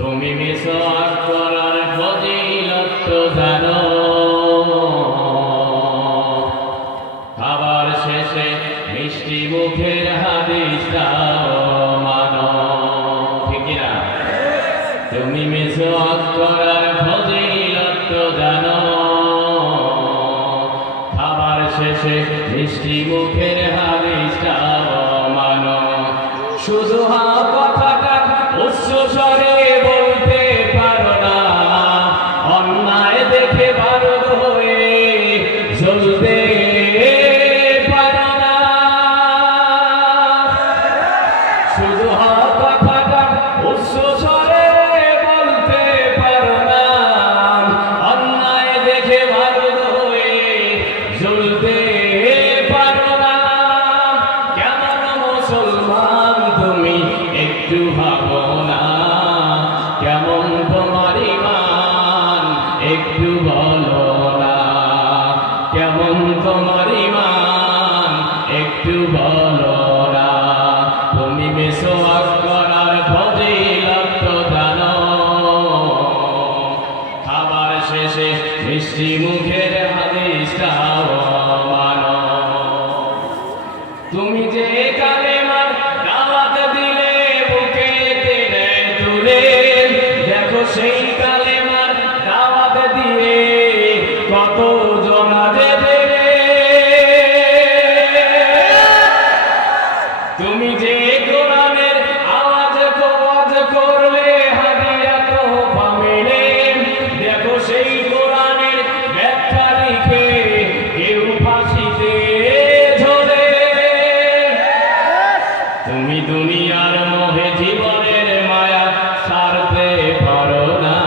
তুমি মিসওয়াক করার ফজিলত তো জানো, খাবার শেষে মিষ্টি মুখের হাদিসটাও মানো, ঠিক না? তুমি মিসওয়াক করার ফজিলত তো জানো, খাবার শেষে মিষ্টি মুখের হাদিসটাও মানো। শুধু কথাটা উচ্চ স্বরে বলতে পারো না, অন্যায় দেখে বারণ হয়ে জ্বলতে পারো না। শুধু কথাটা উচ্চ স্বরে বলতে পারো না, অন্যায় দেখে বারণ হয়ে জ্বলতে পারো না। কেমন মুসলমান তুমি একটু ভাবো না, কেমন তোমার ঈমান একটু বলো না, কেমন তোমার ঈমান একটু বলো না। তুমি মিসওয়াক করার ফজিলত তো জানো, খাবার শেষে মিষ্টি মুখের হাদিসটাও মানো। তুমি যে কালেমার দাওয়াত দিলে বুকে টেনে তুলে, দেখো সেই কালেমার দাওয়াত দিয়ে কত জনা দেবে। তুমি যে কোরআনের আওয়াজ করলে হাদিয়া তো পামিলে, দেখো সেই কোরআনের ব্যাখ্যা লিখে কেউ ফাঁসিতে ঝোলে। তুমি দুনিয়ার মোহে জীবনের মায়া ছাড়তে পারো না,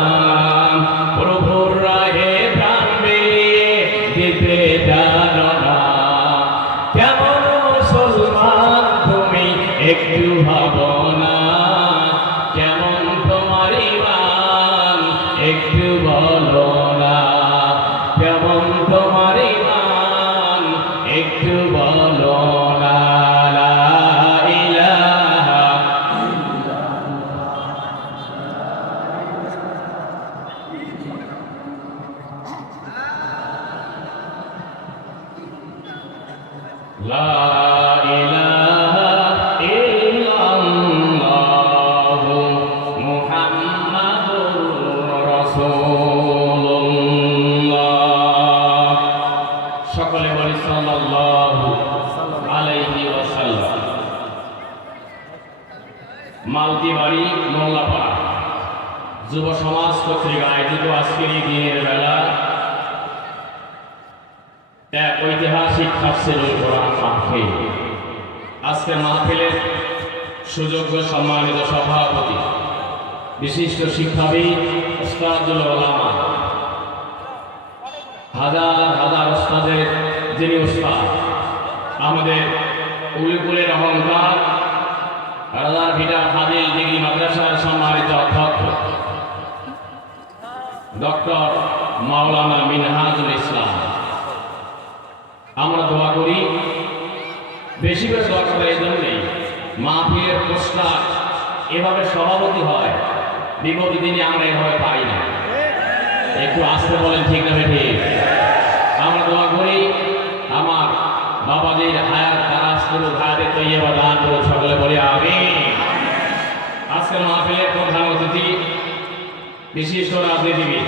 প্রভুর রাহে প্রাণ বেরিয়ে দিতে জানো না। কেমন মুসলমান তুমি একটু ভাবো না, কেমন তোমার ঈমান একটু বলো না, কেমন তোমার ঈমান একটু বলো না। লা ইলাহা লা ইলাহা ইল্লাল্লাহু মুহাম্মাদুর রাসূলুল্লাহ। সকলে বলি সাল্লাল্লাহু আলাইহি ওয়াসাল্লাম। মালতিবাড়ি মোল্লাপাড়া যুব সমাজ কর্তৃক আয়োজিত আজকের এই দিনের বেলা এক ঐতিহাসিক তাফসীরুল কোরআন মাহফিল। আজকের মাহফিলের সুযোগ্য সম্মানিত সভাপতি, বিশিষ্ট শিক্ষাবিদ উস্তাদুল উলামা, হাজার হাজার উস্তাদের যিনি উস্তাদ, আমাদের উলিপুরের অহংকার রাজার ভিটা ফাজিল ডিগ্রি মাদ্রাসার সম্মানিত অধ্যক্ষ ডক্টর মাওলানা মিনহাজুল ইসলাম। আমরা দোয়া করি, বেশি করে দোয়া করে এই জন্যেই মাহফিলের পোস্টার এভাবে সভাপতি হয়, বিগত দিনে আমরা এভাবে পাই না। একটু আসতে বলেন, ঠিক না ঠিক? আমরা দোয়া করি আমার বাবাজির হায়াত দারাজ করুক, হায়াতে তৈয়বা দান করুক, সকলে বলি আমিন। আজকের মাহফিলের প্রধান অতিথি বিশিষ্ট রাজনীতিবিদ,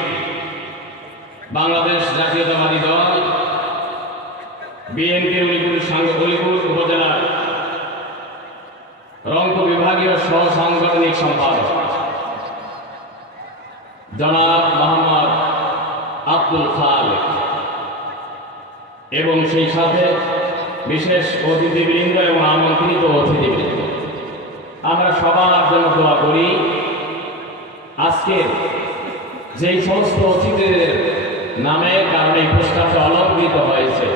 বাংলাদেশ জাতীয়তাবাদী দল বিএনপির উলিপুর উপজেলার রংপুর বিভাগীয় সহ সাংগঠনিক সম্পাদক জনাব মোহাম্মদ আব্দুল খালেক এবং সেই সাথে বিশেষ অতিথিবৃন্দ এবং আমন্ত্রিত অতিথিবৃন্দ, আমরা সবার জন্য দোয়া করি আজকে যেই সমস্ত অতিথিদের নামের কারণে এই পুরস্কারটা অলঙ্কৃত হয়েছে,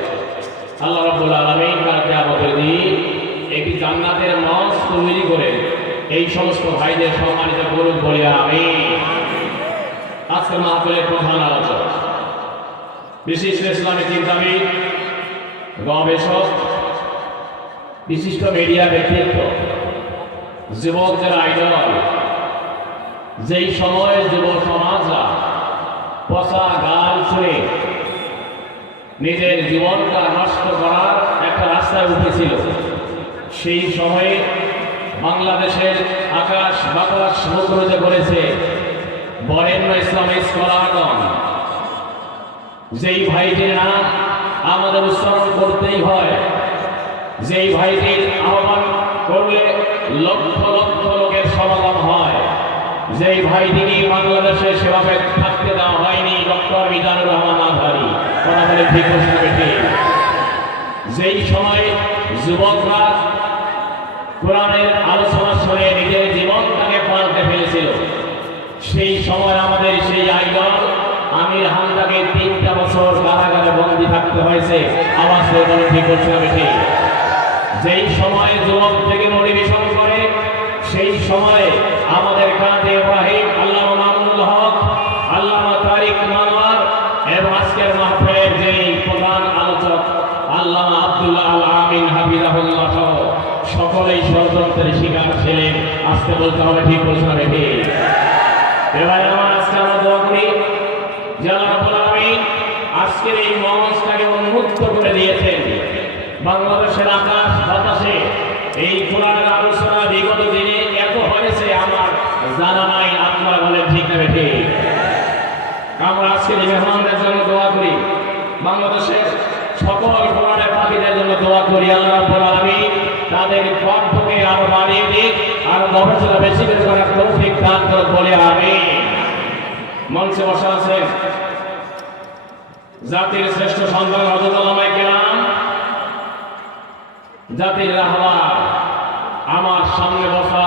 আল্লাহ রাব্বুল আলামিন কালকে আমাদের দিয়ে একটি জান্নাতের মঞ্চ তৈরি করে এই সমস্ত ভাইদের সম্মানিত করুন, বলি আমিন। আজকের মাহফিলের প্রধান আলোচক বিশিষ্ট ইসলামী চিন্তাবিদ, গবেষক, বিশিষ্ট মিডিয়া ব্যক্তিত্ব, যুবকদের আইডল, যেই সময়ে যুব সমাজরা পচা গাল ছুঁড়ে নিজের জীবনটা নষ্ট করার একটা রাস্তায় উঠেছিল, সেই সময়ে বাংলাদেশের আকাশ বাতাস মুখরিত করেছে বরেণ্য ইসলামী স্কলারগণ। যেই ভাইটির নাম আমাদের উচ্চারণ করতেই হয়, যেই ভাইটির আহ্বান করলে লক্ষ লক্ষ লোকের সমাগম হয়, যেই ভাইটিকে বাংলাদেশে সেভাবে থাকতে দেওয়া হয়নি, ডক্টর মিজানুর রহমান আজহারি। কথা বলে ঠিক ঠিক। যেই সময় যুবকরা কোরআনের আলোচনা শুনে নিজের জীবনটাকে পাল্টে ফেলেছিল, সেই সময় আমাদের সেই আইডল আমির হামদাকে 3টা বছর কারাগারে বন্দী থাকতে হয়েছে। আওয়াজ বলে ঠিক করছে আমি ঠিক। যেই সময়ে যুবক থেকে মোটিভেশন করে, সেই সময়ে আমাদের কাজে ইব্রাহিম, আল্লামা মামুনুল হক, আল্লামা তারিক মানওয়ার এবং আজকের মাহফিলের যেই প্রধান আলোচক আল্লামা আব্দুল্লাহ আল আমিন হাফিজাহুল্লাহ সহ সকলেই ষড়যন্ত্রের শিকার ছিলেন। আজকে বলতে হবে ঠিক বলতে হবে ঠিক। এবার আমার আজকে আমরা দোয়া করি যে আল্লাহ রাব্বুল আলামিন আজকের এই মঞ্চটাকে উন্মুক্ত করে দিয়েছেন। বাংলাদেশের আকাশ বাতাসে এই কোরআনের আলোচনা বিগত দিনে এত হয়েছে আমার জানা নাই, আপনারা বলেন ঠিক না ঠিক। আমরা আজকের এই মেহমানদের জন্য দোয়া করি, বাংলাদেশের সকল কোরআনের পাখিদের জন্য দোয়া করি আল্লাহ রাব্বুল আলামিন তাদের কণ্ঠকে আরো বাড়িয়ে দিক, আরো গবেষণা বেশি করে করার তৌফিক দান করে বলে আমিন। মঞ্চে বসা আছেন জাতির শ্রেষ্ঠ সন্তান হযরত উলামায়ে কেরাম, জাতির রাহবার, আমার সামনে বসা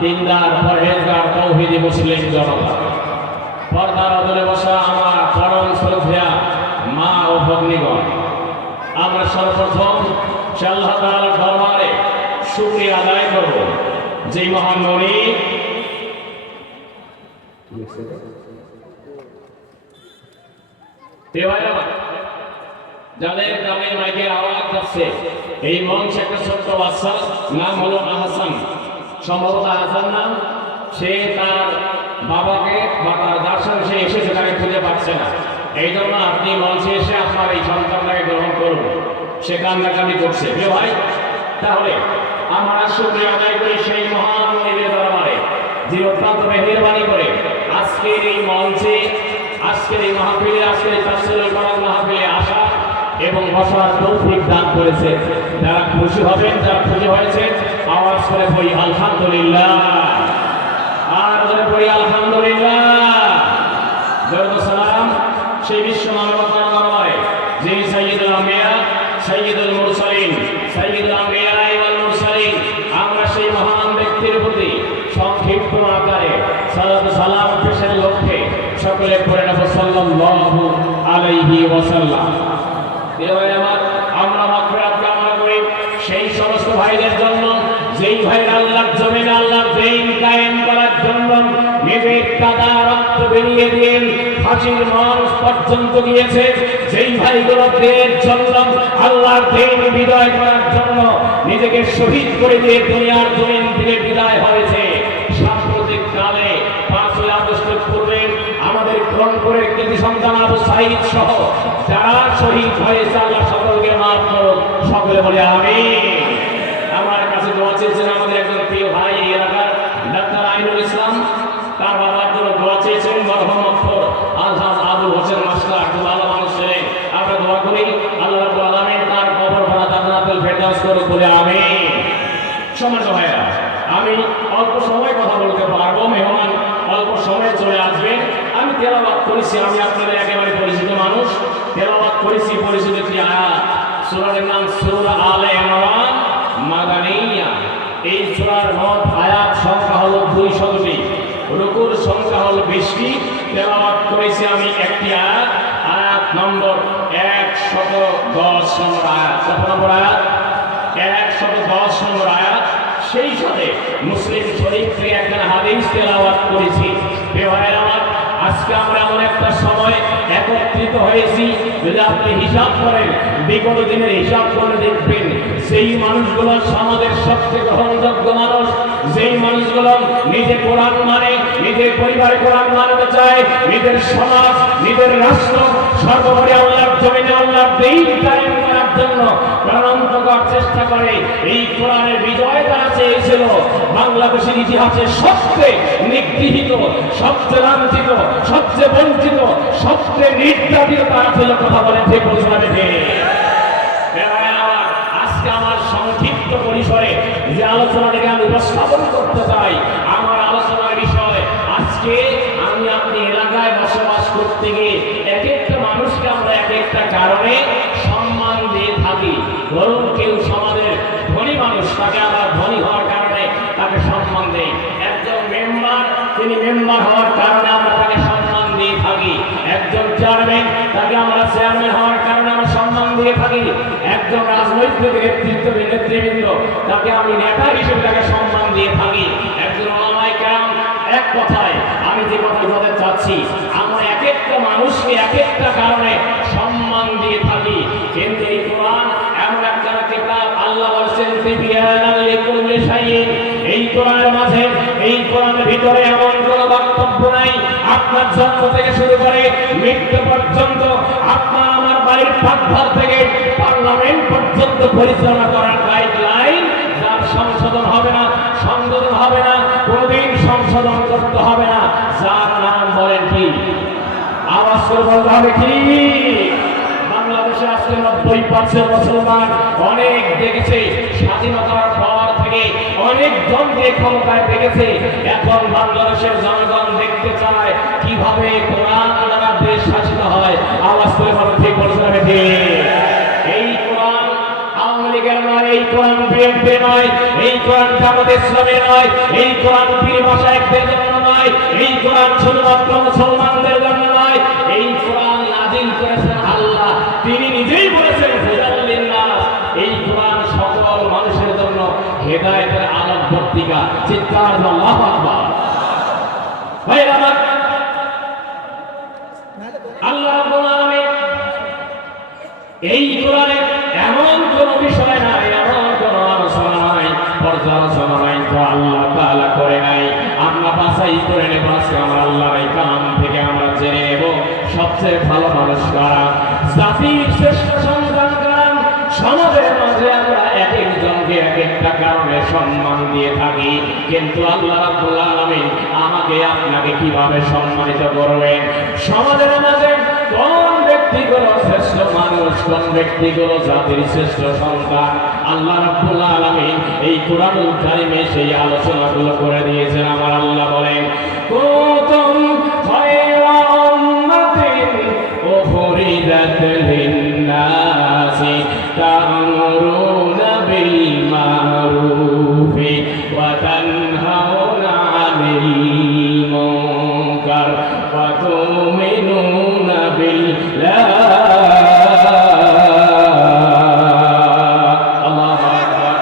দিনদার পরহেজগার তৌহিদি মুসলিম জনতা, পর্দার আদলে বসা আমার পরম শ্রদ্ধেয়া মা ও ভগ্নীগণ, আমরা সর্বপ্রথম আল্লাহ তাআলার দরবারে শুকরিয়া আদায় করব যে মহান নবী যাদের কানে মাইকের আওয়াজ যাচ্ছে, এই মঞ্চে একটা ছোট্ট বাচ্চা, নাম হলো আহসান, সম্ভবত আহসান নাম। সে তার বাবাকে বা তার যার সঙ্গে সে এসেছে তাকে খুঁজে পাচ্ছে না, এই জন্য আপনি মঞ্চে এসে আপনার এই সন্তানটাকে গ্রহণ করুন। সে কান্নাকাটি করছে ভাই। তাহলে আমরা শুকরিয়া আদায় করি সেই মহান নবীর দরবারে, যিনি অত্যন্ত মেহেরবানি করে আজকের এই মঞ্চে, আজকের এই মাহফিলে, আজকের এই তাফসীরুল কোরআন মাহফিলে আসা এবং বসার তৌফিক দান করেছে। যারা খুশি হবেন, যারা খুশি হয়েছেন আওয়াজ করে বলি আলহামদুলিল্লাহ, আর করে বলি আলহামদুলিল্লাহ। দরুদ সালাম সেই বিশ্ব মানবতার দরবারে যে সাইয়্যিদুল আম্বিয়া, সাইয়্যিদুল মুরসালিন, সাইয়্যিদুল আম্বিয়া ওয়াল মুরসালিন, আমরা সেই মহান ব্যক্তির প্রতি সংক্ষিপ্ত আকারে সালাত সালাম পেশের লক্ষ্যে সকলে পড়ে নেব সাল্লাল্লাহু আলাইহি ওয়াসাল্লাম। আমরা মাগফিরাত কামনা করি সেই সমস্ত ভাইদের জন্য যেই ভাইরা আল্লাহর জমিনে আল্লাহর দ্বীন কায়েম করার জন্য নিজের কাদা রক্ত বেরিয়ে দিয়ে ফাঁসির মঞ্চ পর্যন্ত গিয়েছে, যেই ভাইগুলো দেশের জন্য আল্লাহর দ্বীন বিজয় করার জন্য নিজেকে শহীদ করে দিয়ে দুনিয়ার জমিন থেকে বিদায় হয়েছে। সাম্প্রতিক কালে 5ই আগস্টের পূর্বে আমাদের রংপুরের কৃতি সন্তান আবু সাঈদ সহ যারা শহীদ হয়েছে, আল্লাহ সকলকে মাফ করুন, সকলে বলে আমিন। আমার কাছে দোয়া চেয়েছেন আমাদের একজন প্রিয় ভাই এই এলাকার ডাক্তার আইনুল ইসলাম, তার বাবার জন্য দোয়া চেয়েছেন মরহুম অক্ষর আলহাজ আবুল হোসেন মাস্টার, খুব ভালো মানুষ ছিলেন। আমরা দোয়া করি আল্লাহ রাব্বুল আলামিন তার কবর ভাড়া জান্নাতুল ফেরদাউস করুন, বলে আমিন। সম্মানিত ভাইরা, আমি অল্প সময় কথা বলতে পারবো, মেহমান অল্প সময় চলে আসবেন। আমি তেলাওয়াত করেছি, আমি আপনাদের একেবারে পরিচিত মানুষ, তেলাওয়াত করেছি পরিচিত একটি আয়াত, সূরার নাম সূরা আলে ইমরান মাদানিয়া। এই সূরার মোট আয়াত সংখ্যা হলো 200টি, রুকুর সংখ্যা হলো 20টি। তেলাওয়াত করেছি আমি একটি আয়াত, আয়াত নম্বর 110 নম্বর আয়াত। কত নম্বর আয়াত? 110 নম্বর আয়াত। সেই সাথে মুসলিম শরীফ থেকে একটা হাদিস তেলাওয়াত করেছি। আমার আজকে আমরা এমন একটা সময় একত্রিত হয়েছি, যদি আপনি হিসাব করেন বিগত দিনের হিসাব করে দেখবেন সেই মানুষগুলো সমাজের সবচেয়ে গ্রহণযোগ্য মানুষ, যেই মানুষগুলো নিজে কোরআন মানে, নিজের পরিবারে কোরআন মানতে চায়, নিজের সমাজ, নিজের রাষ্ট্র, সর্বোপরি আল্লাহর জমিনে আল্লাহর দ্বীন কায়েম করার জন্য প্রাণান্তকর চেষ্টা করে। এই কোরআনের বিজয় তারা চেয়েছিল। বাংলাদেশের ইতিহাসে সবচেয়ে নিগৃহীত, সবচেয়ে লাঞ্ছিত, সবচেয়ে বঞ্চিত, সবচেয়ে নির্যাতিত তারা ছিল। কথা বলেন ঠিক বলছেন? আজকে আমার সংক্ষিপ্ত পরিসরে যে আলোচনাটাকে আমি উপস্থাপন করতে চাই, আমার আলোচনার বিষয় আজকে আমি আপনি এলাকায় বসবাস করতে গিয়ে এক একটা মানুষকে আমরা এক একটা কারণে সম্মান দিয়ে থাকি। ধরুন কেউ সমাজের ধনী মানুষ, তাকে আমরা ধনী হওয়ার কারণে তাকে সম্মান দেই। একজন মেম্বার, তিনি মেম্বার হওয়ার কারণে আমরা তাকে সম্মান দিয়ে থাকি। একজন চেয়ারম্যান, তাকে আমরা চেয়ারম্যান হওয়ার কারণে আমরা সম্মান দিয়ে থাকি। একজন রাজনৈতিক নেতৃবৃন্দ, তাকে আমি নেতা হিসেবে তাকে সম্মান দিয়ে থাকি। একজন ওলামায়ে কেরাম, এক কথায় আমি যে কথা বলতে চাচ্ছি, আমরা এক একটা মানুষকে এক একটা কারণে সম্মান দিয়ে থাকি। কিন্তু এই কোরআন এমন একটা কিতাব, আল্লাহ বলেছেন তিবিয়ানাল লিকুল্লি শাইইন। এই কোরআনের মাঝে, এই কোরআনের ভিতরে এমন কোনো বক্তব্য নাই আপনার জন্ম থেকে শুরু করে মৃত্যু পর্যন্ত, আপনার আমার বাড়ির পাকঘর থেকে পার্লামেন্ট পর্যন্ত পরিচালনা করার গাইডলাইন, যার সংশোধন হবে না, সংশোধন হবে না, কোনদিন সংশোধন করতে হবে না, যার নাম বলেন কি? আওয়াজ করে বলতে হবে কি? বাংলাদেশে আজকে 90% মুসলমান অনেক দেখেছে, স্বাধীনতার পর থেকে অনেক জনকে ক্ষমতায় দেখেছে। এখন বাংলাদেশের জনগণ দেখতে চায় কিভাবে কোরআন দ্বারা দেশ শাসিত হয়। আওয়াজ করে বলতে ঠিক বলতে হবে ঠিক। এই কোরআন আওয়ামী লীগের নয়, এই কোরআন বিএনপি নয়, এই কোরআন জামাত ইসলামের নয়, এই কোরআন পীর মাশায়েখদের জন্য নয়, এই কোরআন শুধুমাত্র মুসলমানদের জন্য নয়। এই কোরআন নাযিল করেছেন আল্লাহ, তিনি নিজেই বলেছেন হুদাল লিন্নাস। এই কোরআন সকল মানুষের জন্য হেদায়েতের আলোক পত্রিকা। চিৎকার আল্লাহু আকবার। ভাইরা আমার, আল্লাহ রাব্বুল আলামিন এই কোরআনে এমন কোন বিষয় নাই, এমন কোন আলোচনা নাই, পর্যালোচনা নাই তো আল্লাহ তাআলা করে নাই। আমরা বাছাই করে নেব আজকে আমার আল্লাহর এই কালাম থেকে আমরা জেনে নেব সবচেয়ে ভালো মানুষ কারা, জাতির শ্রেষ্ঠ সন্তান কারা। সমাজের মাঝে আমরা এক একজনকে এক একটা কারণে সম্মান দিয়ে থাকি, কিন্তু আল্লাহ রাব্বুল আলামিন আমাকে আপনাকে কিভাবে সম্মানিত করবেন? সমাজের মাঝে কোন ব্যক্তিগুলো শ্রেষ্ঠ মানুষ, কোন ব্যক্তিগুলো জাতির শ্রেষ্ঠ সন্তান, আল্লাহ রাব্বুল আলামিন এই কোরআনুল কারীমে সেই আলোচনাগুলো করে দিয়েছেন। আমার আল্লাহ বলেন, কুনতুম খায়রা উম্মাতিন উখরিজাত লিন-নাসি তা'মুরুনা বিল মা'রুফি ওয়া তানহাউনা 'আনিল মুনকার ওয়া তু'মিনুনা বিল্লাহ। আল্লাহু আকবার।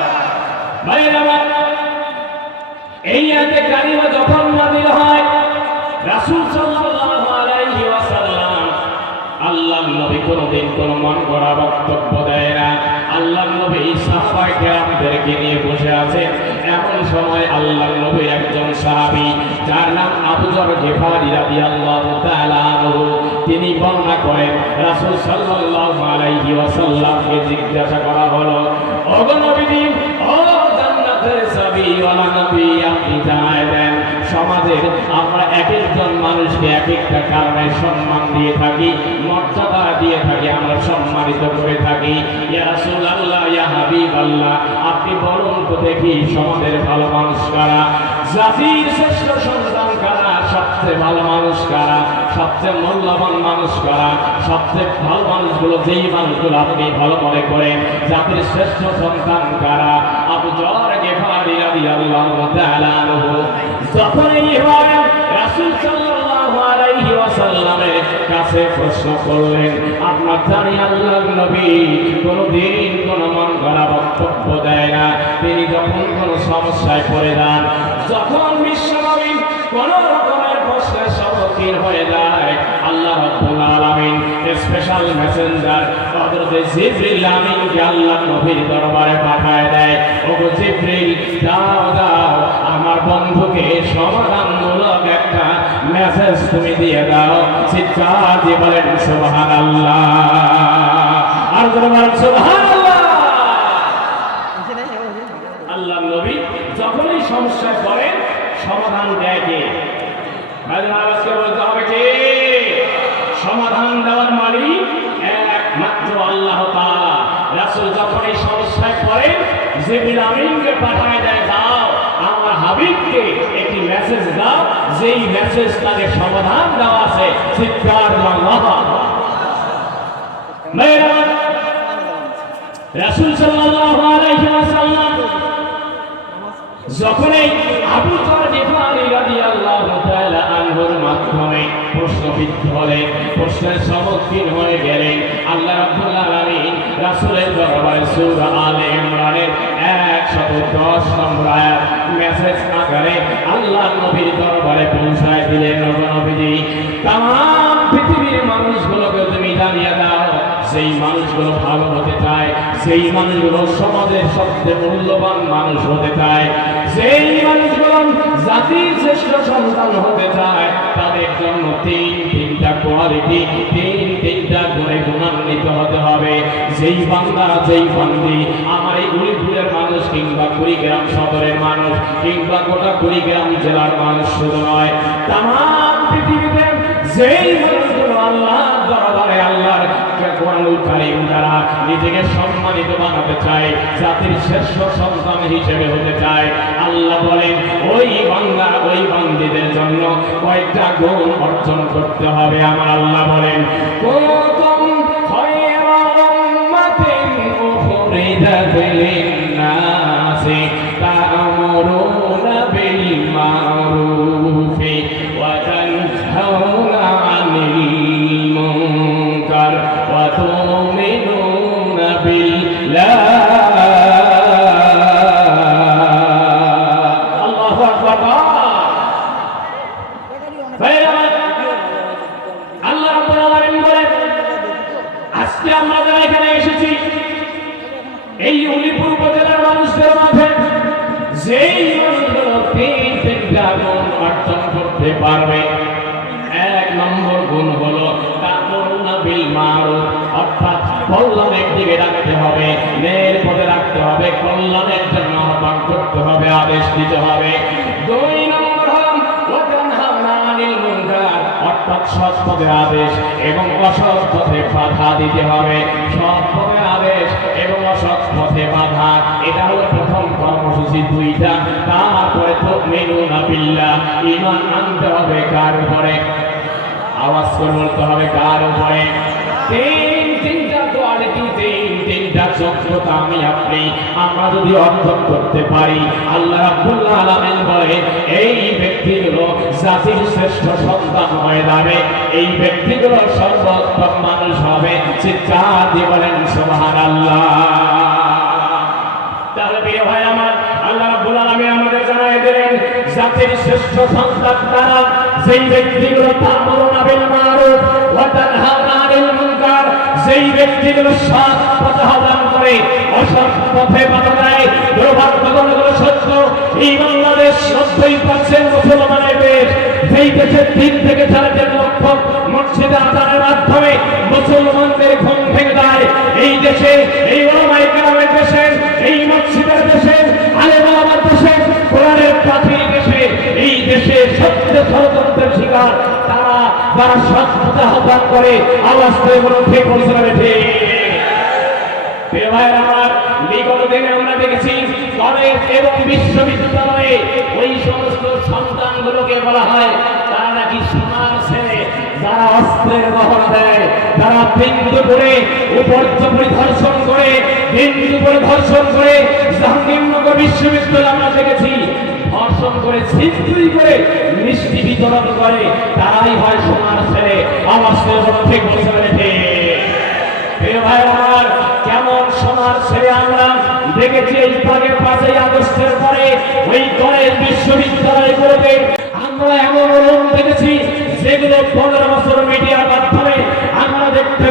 ভাইরা, এই আয়াতে কারিমা যখন নাযিল হয়, রাসূল সাল্লাল্লাহু আলাইহি ওয়াসাল্লাম, আল্লাহর নবী কোনদিন কোন মন গড়া বক্তব্য দেয় না। আল্লাহর নবী সাহাবায়ে কেরামদেরকে নিয়ে বসে আছেন। এমন সময় আল্লাহর নবীর একজন সাহাবী, যার নাম আবু যর গিফারী রাদিয়াল্লাহু তাআলা আনহু, তিনি বর্ণনা করেন রাসূল সাল্লাল্লাহু আলাইহি ওয়াসাল্লামকে জিজ্ঞাসা করা হলো, ওগো নবীজি, ও জান্নাতের চাবিওয়ালা নবী, আপনি জানায় দেন সমাজের আমরা এক একজন মানুষকে এক একটা কারণে সম্মান দিয়ে থাকি, মর্যাদা দিয়ে থাকি, আমরা সম্মানিত করে থাকি। ইয়া রাসূলুল্লাহ, ইয়া হাবিবাল্লাহ, আপনি বলুন তো দেখি সমাজের ভালো মানুষ কারা, জাতির শ্রেষ্ঠ সন্তান কারা, সবচেয়ে ভালো মানুষ কারা, সবচেয়ে মূল্যবান মানুষ কারা, সবচেয়ে ভালো মানুষগুলো, যেই মানুষগুলো আপনি ভালো মনে করেন জাতির শ্রেষ্ঠ সন্তান কারা? আবু যর গিফারী রাদিয়াল্লাহু তাআলা আনহু যখন এই রাসূল সাল্লাল্লাহু আলাইহি ওয়াসাল্লামের কাছে প্রশ্ন করলেন, আপনার জানি আল্লাহর নবী কোনদিন কোন মন গড়া বক্তব্য দেয় না, তিনি যখন কোন সমস্যায় পড়ে যান, যখন বিশ্বনবী কোন রকমের প্রশ্নের সম্মুখীন হয়ে যায়, আল্লাহ রাব্বুল আলামিন স্পেশাল মেসেঞ্জার হযরত জিবরিল আমিনকে আল্লাহ নবীর দরবারে পাঠায় দেয়। ওগো জিবরিল, দাও দাও আমার বন্ধুকে সমাধানমূলক একটা মেসেজ তুমি দিয়ে দাও। চিৎকার দিয়ে বলেন সুবহানাল্লাহ। আর বলেন সুবহানাল্লাহ। আল্লাহ নবী যখনই সমস্যায় পড়েন সমাধান দেয় কে? আজকে বলতে হবে কে? সমাধান দেওয়ার মালিক একমাত্র আল্লাহ তাআলা। রাসূল যখন এই সমস্যায় পড়েন জিবরিল আমিনকে পাঠায় দেয়, দাও আমার হাবিবকে একটি মেসেজ দাও, যেই মেসেজ তাকে সমাধান দেওয়া আছে। চিৎকার আল্লাহ। রাসূল সাল্লাল্লাহু আলাইহি ওয়াসাল্লাম যখনই আবু যর গিফারী রাদিয়াল্লাহু তাআলা আনহুর মাধ্যমে প্রশ্নবিদ্ধ হলেন, প্রশ্নের সম্মুখীন হয়ে গেলেন, আল্লাহ রাব্বুল আলামিন রাসূলের দরবারে সূরা আলে ইমরানের 110 নম্বর আয়াত মেসেজ আকারে আল্লাহ নবীর দরবারে পৌঁছায় দিলেন। নবীজি, तमाम পৃথিবীর মানুষগুলোকে তুমি জানিয়ে দাও, সেই মানুষগুলো ভালো হতে চায়, সেই মানুষগুলো সমাজের সবচেয়ে মূল্যবান মানুষ হতে চায়, সেই মানুষগুলো জাতির শ্রেষ্ঠ সন্তান হতে চায়, তাদের জন্য তিনটা কোয়ালিটি, তিনটা গুণে গুণান্বিত হতে হবে। যেই বান্দা, যেই বান্দি আমার এই উলিপুরের মানুষ কিংবা কুড়িগ্রাম সদরের মানুষ কিংবা গোটা কুড়িগ্রাম জেলার মানুষ শুধু নয়, তামাম পৃথিবীতে যেই মানুষগুলো আল্লাহ দরবারে আল্লাহর কোরআনুল কারীম দ্বারা নিজেকে সম্মানিত বানাতে চায়, জাতির শ্রেষ্ঠ সন্তান হিসেবে হতে চায়, আল্লাহ বলেন ওই বান্দা, ওই বান্দীদের জন্য কয়েকটা গুণ অর্জন করতে হবে। আমার আল্লাহ বলেন, কুনতুম খায়রা উম্মাতিন উখরিজাত লিন-নাসি তা'মুরুনা বিল মা'রুফি ওয়া তানহাউনা আনিল মুনকার ওয়া তু'মিনুনা বিল্লাহ। আল্লাহু আকবার। আল্লাহ রাব্বুল আলামিন বলেন, আজকে আমরা যারা এখানে এসেছি এই উলিপুর উপজেলার মানুষদের মাঝে যেই মানুষগুলো তিনটা গুণ অর্জন করতে পারবে, এক নম্বর গুণ হলো তা'মুরুনা বিল মা'রুফ, অর্থাৎ কল্যাণের দিকে রাখতে হবে, ন্যায়ের পথে রাখতে হবে, কল্যাণের জন্য আহ্বান করতে হবে, আদেশ দিতে হবে। দুই নম্বর হলো ওয়া তানহাউনা আনিল মুনকার, অর্থাৎ সৎ পথে আদেশ এবং অসৎ পথে বাধা দিতে হবে। সৎ পথে আদেশ এবং অসৎ পথে বাধা, এটা হলো প্রথম কর্মসূচি দুইটা। তারপরে তু'মিনুনা বিল্লাহ, ঈমান আনতে হবে কার উপরে? আওয়াজ করে বলতে হবে কার উপরে? তিনটা কোয়ালিটি, তিনটা যোগ্যতা আমি আপনি আমরা যদি অর্জন করতে পারি, আল্লাহ রাব্বুল আলামিন বলে এই ব্যক্তিগুলো জাতির শ্রেষ্ঠ সন্তান হয়ে যাবে, এই ব্যক্তিগুলো সর্বোত্তম মানুষ হবে। চিৎকার দিয়ে বলেন সুবহানাল্লাহ। তাহলে প্রিয় ভাই আমার, আল্লাহ রাব্বুল আলামিন আমাদের জানায় দিলেন জাতির শ্রেষ্ঠ সন্তান তারা যেই ব্যক্তিগুলো তা'মুরুনা বিল মা'রুফ ওয়া তানহাউনা আনিল মুনকার, যেই ব্যক্তিগুলো সৎ পথে আহ্বান করে, অসৎ পথে বাধা দেয়। দুর্ভাগ্যজনক সত্য, এই বাংলাদেশ 90% মুসলমানের দেশ, যেই দেশে 3 থেকে 4 লক্ষ মসজিদে আযানের মাধ্যমে মুসলমানদের ঘুম ভেঙে দেয়। এই দেশে, এই ওলামায়ে কেরামের দেশে, এই মসজিদের দেশে, আলেম ওলামার দেশে, কোরআনের পাথির দেশে, এই দেশে সত্য ষড়যন্ত্রের শিকার তারা, যারা সৎ পথে আহ্বান করে। আওয়াজ করে বলুন ঠিক বলছে না ঠিক? প্রিয় ভাইয়েরা আমার, বিগত দিনে আমরা দেখেছি কলেজ এবং বিশ্ববিদ্যালয়ে ওই সমস্ত সন্তানগুলোকে বলা হয় তারা নাকি সোনার ছেলে, যারা অস্ত্রের গহনা দেয়, যারা বিন্দু করে উপর্য পরিদর্শন করে, বিন্দু পরিদর্শন করে। জাহাঙ্গীরনগর বিশ্ববিদ্যালয়ে আমরা দেখেছি ধর্ষণ করে, ছিনতাই করে, মিষ্টি বিতরণ করে, তারাই হয় সোনার ছেলে। আওয়াজ করে বলুন ঠিক বলছে না ঠিক? প্রিয় ভাইয়েরা আমার, কেমন সোনার ছেলে আমরা দেখেছি এই 5ই আগস্টের পরে ওই কলেজ বিশ্ববিদ্যালয়গুলোতে। আমরা এমন দেখেছি যেগুলো 15 বছর মিডিয়ার মাধ্যমে আমরা দেখতে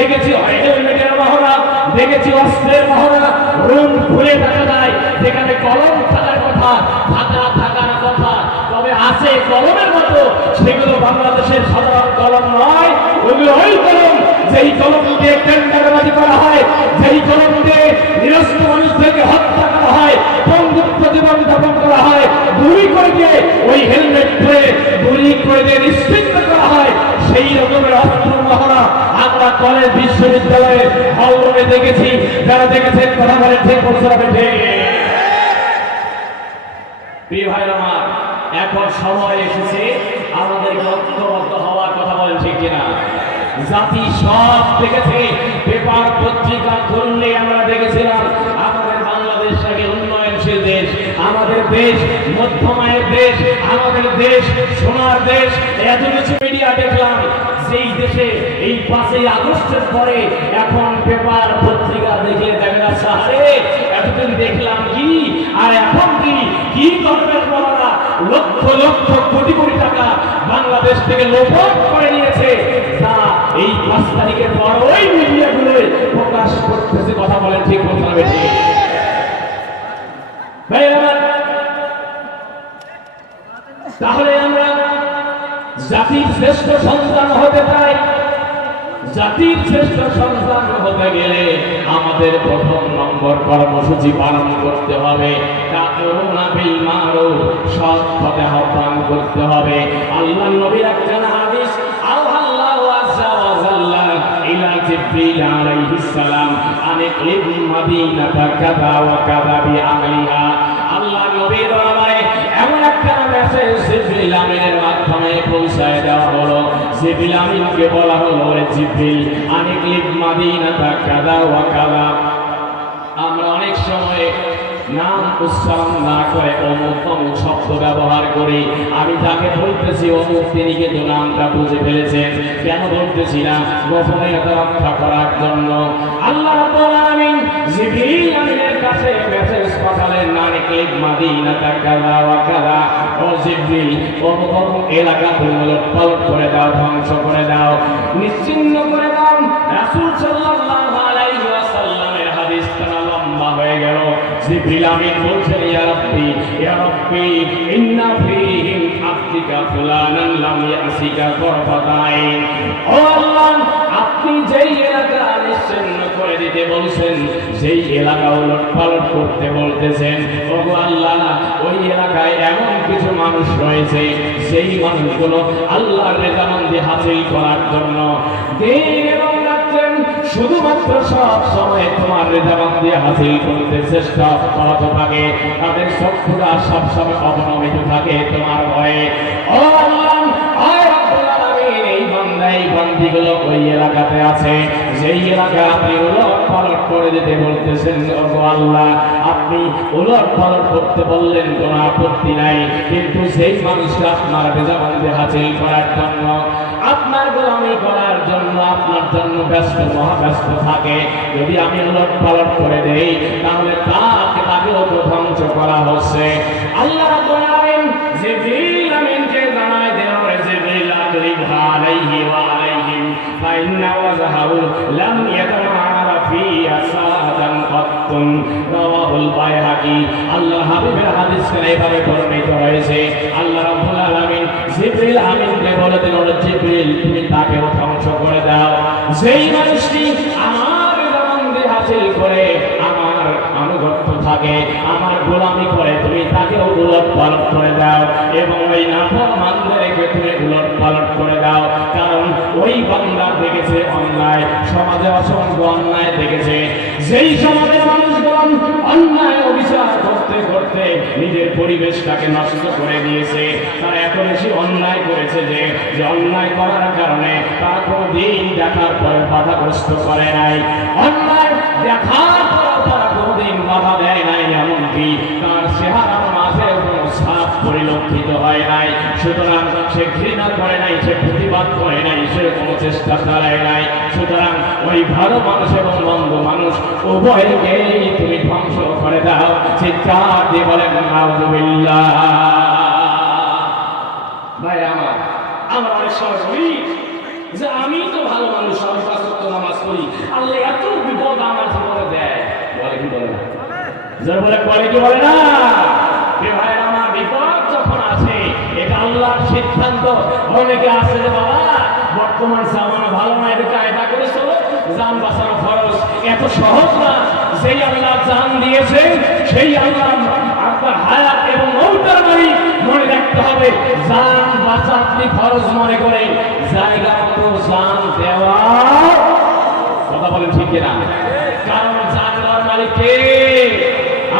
দেখেছি হেলমেটের মহড়া, দেখেছি অস্ত্রের মহড়া। রুম খুলে দেখা যায় যেখানে কলম থাকার কথা, খাতা থাকার কথা, তবে আছে কলমের মতো, সেগুলো বাংলাদেশের সাধারণ কলম নয়। ওগুলো ওই কলম যেই কলম দিয়ে টেন্ডারবাজি করা হয়, যেই কলম দিয়ে নিরস্ত্র মানুষদেরকে হত্যা করা হয়, বন্ধুত্ব জীবন যাপন করা হয়, গুলি করে দিয়ে ওই হেলমেট খুলে গুলি করে দিয়ে নিশ্চিন্ত করা হয়, সেই রকমের অস্ত্র মহড়া আমরা কলেজ বিশ্ববিদ্যালয়ে হলরুমে দেখেছি। যারা দেখেছেন কথা বলে ঠিক বলতে হবে। প্রিয় ভাইরা আমার, এখন সময় এসেছে আমাদের ঐক্যবদ্ধ হওয়ার। কথা বলেন ঠিক কিনা? জাতি সব দেখেছে, পেপার পত্রিকা খুললে আমরা দেখেছিলাম আমাদের বাংলাদেশ নাকি উন্নয়নশীল দেশ, আমাদের দেশ মধ্যমায়ের দেশ, আমাদের দেশ সোনার দেশ। এত কিছু মিডিয়া দেখলাম, যেই দেশে এই 5ই আগস্টের পরে এখন পেপার পত্রিকা দেখলে দেখেন সাহারে এতদিন দেখলাম কি আর এখন কি করবেন বলা, লক্ষ লক্ষ কোটি কোটি টাকা বাংলাদেশ থেকে লোপাট করে নিয়েছে, তা এই 5 তারিখের পর ওই মিডিয়াগুলো প্রকাশ করতেছে। কথা বলেন ঠিক বলতে হবে। তাহলে আমরা জাতির শ্রেষ্ঠ সন্তান হতে চাই। জাতির শ্রেষ্ঠ সন্তান হতে গেলে আমাদের প্রথম নম্বর কর্মসূচি পালন করতে হবে, তা'মুরুনা বিল মা'রুফ, সৎ পথে আহ্বান করতে হবে। আল্লাহর নবীর একখানা হাদিস, আল্লাহু আযজা ওয়া জাল্লা ইলা জিবরিল আলাইহিস সালাম আনিকলিব মাদিনাতা কাযা ওয়া কাযা বিআমলিহা। আল্লাহর নবীর দরবারে এমন একটা মেসেজ জিবরিল আমিনের মাধ্যমে পৌঁছায় দেওয়া হলো। জিবরিল আমিনকে বলা হলো, ওরে জিবরিল আনিকলিব মাদিনাতা কাযা ওয়া কাযা। আমরা অনেক সময় নাম উচ্চারণ না করে অমুক অমুক শব্দ ব্যবহার করি। আমি যাকে বলতেছি অমুক, তিনি কিন্তু নামটা বুঝে ফেলেছেন। কেন বলতেছি না? গোপনীয়তা রক্ষা করার জন্য। আল্লাহ রাব্বুল আলামিন জিবরিল আমিনের কাছে মেসেজ পাঠালেন, আনিকলিব মাদিনাতা কাযা ওয়া কাযা। ও জিবরিল, অমুক অমুক এলাকা তুমি উলটপালট করে দাও, ধ্বংস করে দাও, নিশ্চিহ্ন করে দাও। রাসূল সাল্লাল্লাহু আলাইহি ওয়াসাল্লামের হাদিসটা লম্বা হয়ে গেল। জিবরিল আমিন বলছেন, ইয়া রাব্বি ইন্না ফীহিম আবদিকা ফুলানান লাম ইয়াসিকা তারফাতা আইন। ও আল্লাহ, আপনি যেই এলাকা নিশ্চিহ্ন করে দিতে বলছেন, যেই এলাকা উলটপালট করতে বলতেছেন, ওগো আল্লাহ, ওই এলাকায় এমন কিছু মানুষ রয়েছে, সেই মানুষগুলো আল্লাহর রেজামন্দি হাসিল করার জন্য দিন এবং রাত্রে শুধুমাত্র সব সময় তোমার রেজামন্দি হাসিল করতে চেষ্টা করতে থাকে। তাদের চক্ষুরা সব সময় অবনমিত থাকে তোমার ভয়ে। ও আল্লাহ, এই বান্দিগুলো ওই এলাকাতে আছে, যেই এলাকা আপনি উলটপালট করে দিতে বলতেছেন। ওগো আল্লাহ, আপনি উলটপালট করতে বললেন, কোনো আপত্তি নাই, কিন্তু সেই মানুষরা আপনার রেজামন্দি হাসিল করার জন্য, আপনার গোলামি করার জন্য, আপনার জন্য ব্যস্ত, মহাব্যস্ত থাকে। যদি আমি উলটপালট করে দেই, তাহলে তাকেও তো ধ্বংস করা হচ্ছে। আল্লাহ রাব্বুল আলামিন জিবরিল আমিনকে জানায় দেন, জিবরিল আতরিব আলাইহি ওয়া আলাইহিম ফাইন্না ওয়াজহাউ লাম ইয়াতামারা ফি আসাদান কাত্তুন। রাওয়াহুল বাইহাকি। আল্লাহ হাবিবের হাদিসে এইভাবে বর্ণিত হয়েছে। আল্লাহ রাব্বুল আলামিন জিবরিল আমিনকে বলে দেন, ওরে জিবরিল, তুমি তাকেও ধ্বংস করে দাও। যেই মানুষটি আমার রেজামন্দি হাসিল করে, আমার আনুগত্য থাকে, আমার গোলামি করে, তুমি তাকেও উলটপালট করে দাও এবং ওই নাফরমানদেরকে তুমি উলটপালট করে দাও। কারণ ওই বান্দা দেখেছে অন্যায়, সমাজে অসংখ্য অন্যায় দেখেছে। যেই সমাজের মানুষগুলো অন্যায় অবিচার করতে করতে নিজের পরিবেশটাকে নষ্ট করে দিয়েছে, তারা এত বেশি অন্যায় করেছে যে অন্যায় করার কারণে তারা কোনোদিন দেখার পরে বাধাগ্রস্ত করে নাই, অন্যায় দেখার পর তারা কোনোদিন বাধা দেয় নাই, এমনকি তার চেহারার মাঝে কোনো ছাপ পরিলক্ষিত হয় নাই। সুতরাং সে ঘৃণা করে নাই, সে প্রতিবাদ করে নাই, সে কোনো চেষ্টা চালায় নাই। সুতরাং ওই ভালো মানুষ এবং মন্দ মানুষ উভয়কেই তুমি ধ্বংস করে দাও। চিৎকার দিয়ে বলেন নাউযুবিল্লাহ। ভাই আমার, আমরা অনেক সময় বলি যে আমি তো ভালো মানুষ, আমি 5 ওয়াক্ত নামাজ পড়ি, আল্লাহ এত বিপদ আমার জীবনে দেয়? বলে কি বলে না? যারা বলে কি বলে না? ভাই আমার বিপদ যখন আসে এটা আল্লাহর সিদ্ধান্ত। অনেকে আছে যে বাবা বর্তমান জামানা ভালো না, এটা কায়দা করে চলো, জান বাঁচানো খরচ এত সহজ না। যেই আল্লাহ জান দিয়েছেন সেই আল্লাহ আপনার হায়াত এবং মৌতের মালিক। মনে রাখতে হবে জান বাঁচা আপনি খরচ মনে করে জায়গা মতো জান দেওয়া। কথা বলেন ঠিক কিনা? কারণ জান দেওয়ার মালিক কে?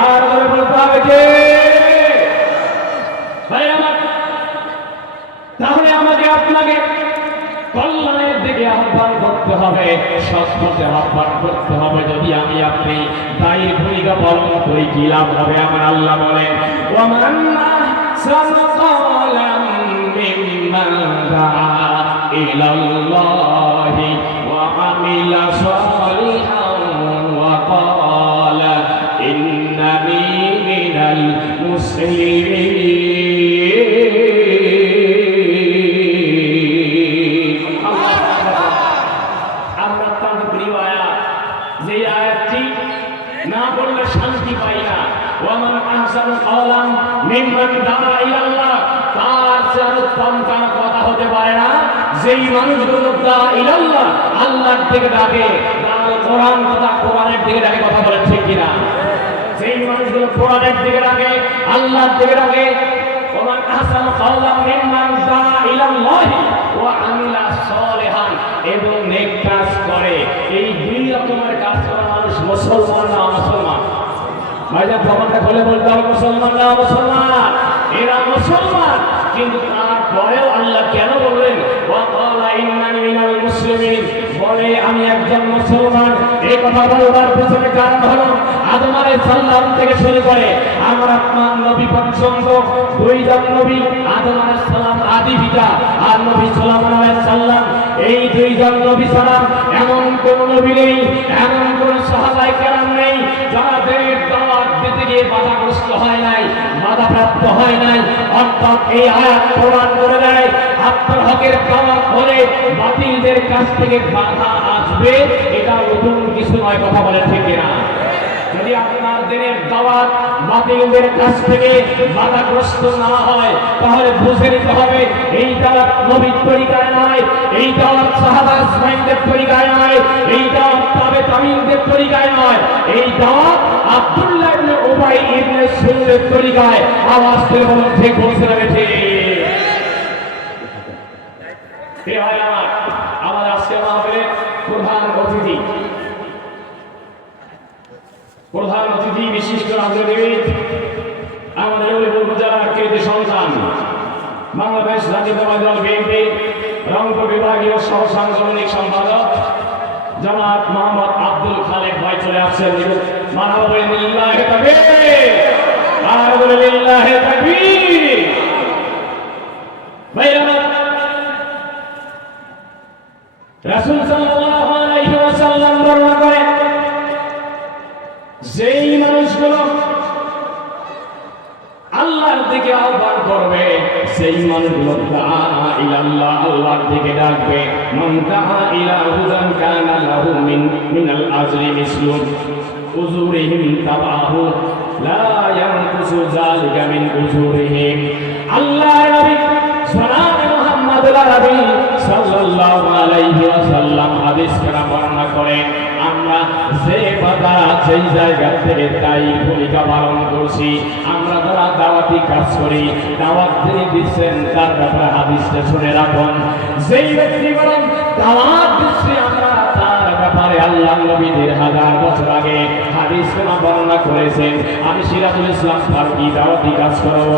আর বলতে হবে কে? ভাই আমার, তাহলে আমাকে আপনাকে কল্যাণের দিকে আহ্বান করতে হবে, সৎপথে আহ্বান করতে হবে। যদি আমি আপনি দায়ীর ভূমিকা পালন করি কি লাভ হবে? আমার আল্লাহ বলেন ওয়ামান আহসানু ক্বালাম মিম্মান দাআ ইলাল্লাহি ওয়া আমিলা সালিহান ওয়া ক্বালা ইন্নানি মিনাল মুসলিমিন। না বললে শান্তি পাই না। ওয়ামান আহসানু ক্বালাম মিম্মান দাআ ইলাল্লাহ, তার চেয়ে উত্তম কোন কথা হতে পারে না যেই মানুষগুলো দাআ ইলাল্লাহ, আল্লাহর দিকে ডাকে। কোরআন কথা, কোরআনের দিকে ডাকে। কথা বলেন ঠিক কিনা? যেই মানুষগুলো কোরআনের দিকে ডাকে, আল্লাহর দিকে ডাকে। ওয়ামান আহসানু ক্বালাম মিম্মান দাআ ইলাল্লাহ ওয়া আমিলা সালিহান, এবং নেক কাজ করে। এই দুই রকমের কাজ করা মানুষ মুসলমান না মুসলমান? ভাইজান খবরটা বলে বলতে হবে মুসলমান না মুসলমান? এরা মুসলমান, কিন্তু তারপরেও আল্লাহ কেন বললেন ওয়া ক্বালা ইন্নানি মিনাল মুসলিমিন? বলে আমি একজন মুসলমান। এই কথা বলবার পিছনে কারণ হলো আদম আলাইহিস সালাম থেকে শুরু করে আমার আপনার নবী পর্যন্ত দুইজন নবী, আদম আলাইহিস সালাম আদি পিতা আর নবী সুলাইমান আলাইহিস সালাম, এই দুইজন নবী ছাড়া এমন কোন নবী নেই, এমন কোন সাহাবায়ে কেরাম নেই যারা দিনের দাওয়াত দিতে গিয়ে বাধাগ্রস্ত হয় নাই, বাধাপ্রাপ্ত হয় নাই। অর্থাৎ এই আয়াত প্রমাণ করে দেয় আপনার হকের দাওয়াত হলে বাতিলদের কাছ থেকে বাধা আসবে, এটা নতুন কিছু নয়। কথা বলে ঠিক কিনা? যদি আপনার দিনের দাওয়াত বাতিলদের কাছ থেকে বাধাগ্রস্ত না হয় তাহলে বুঝে নিতে হবে এই দাওয়াত নবীর তরিকায় নয়, এই দাওয়াত সাহাবা ইসমাইলদের তরিকায় নয়, এই দাওয়াত তাবে তামিলদের তরিকায় নয়, এই দাওয়াত আব্দুল্লাহ ইবনে উবাই ইবনে সুলুলের তরিকায়। আওয়াজ করে বলুন ঠিক বলছে না ঠিক? কে হয় আমার আজকে মাহফিলের প্রধান অতিথি, বিশিষ্ট রাজনীতিবিদ, আমাদের উপজেলার কৃতি সন্তান, বাংলাদেশ জাতীয়তাবাদী দল বিএনপি রংপুর বিভাগীয় সহ সাংগঠনিক সম্পাদক জনাব মোহাম্মদ আব্দুল খালেক ভাই চলে আসছেন। মানব লিল্লাহি তাকবীর, আর বলে লিল্লাহি তাকবীর। ভাইরা রাসূল সাল্লাল্লাহু আলাইহি ওয়াসাল্লাম বর্ণনা করেন যেই মানুষগুলো আল্লাহর দিকে আহ্বান করবে, সেই মানুষগুলো দাআ ইলাল্লাহ, আল্লাহর দিকে ডাকবে। মান দাআ ইলা হুদান কানা লাহু মিনাল আজরি মিসলু উজুরিহিম তাবাহু লা ইয়ানকুসু যালিকা মিন উজুরিহিম। আল্লাহর নবী জনাব মুহাম্মদুর রাসূল সাল্লাল্লাহু আলাইহি ওয়াসাল্লাম হাদিস কারা বর্ণনা করেন, আমরা যে বাধা যেই জায়গা থেকে তাই ভূমিকা পালন করছি, আমরা যারা দাওয়াতি কাজ করি, দাওয়াত যিনি দিচ্ছেন তার ব্যাপারে হাদিসটা শুনে রাখুন। যেই ব্যক্তি বলেন দাওয়াত দিচ্ছি আমরা, তার ব্যাপারে আল্লাহ নবীদের 1000 বছর আগে হাদিস বর্ণনা করেছেন। আমি সিরাজুল ইসলাম ফারুকী দাওয়াতি কাজ করব,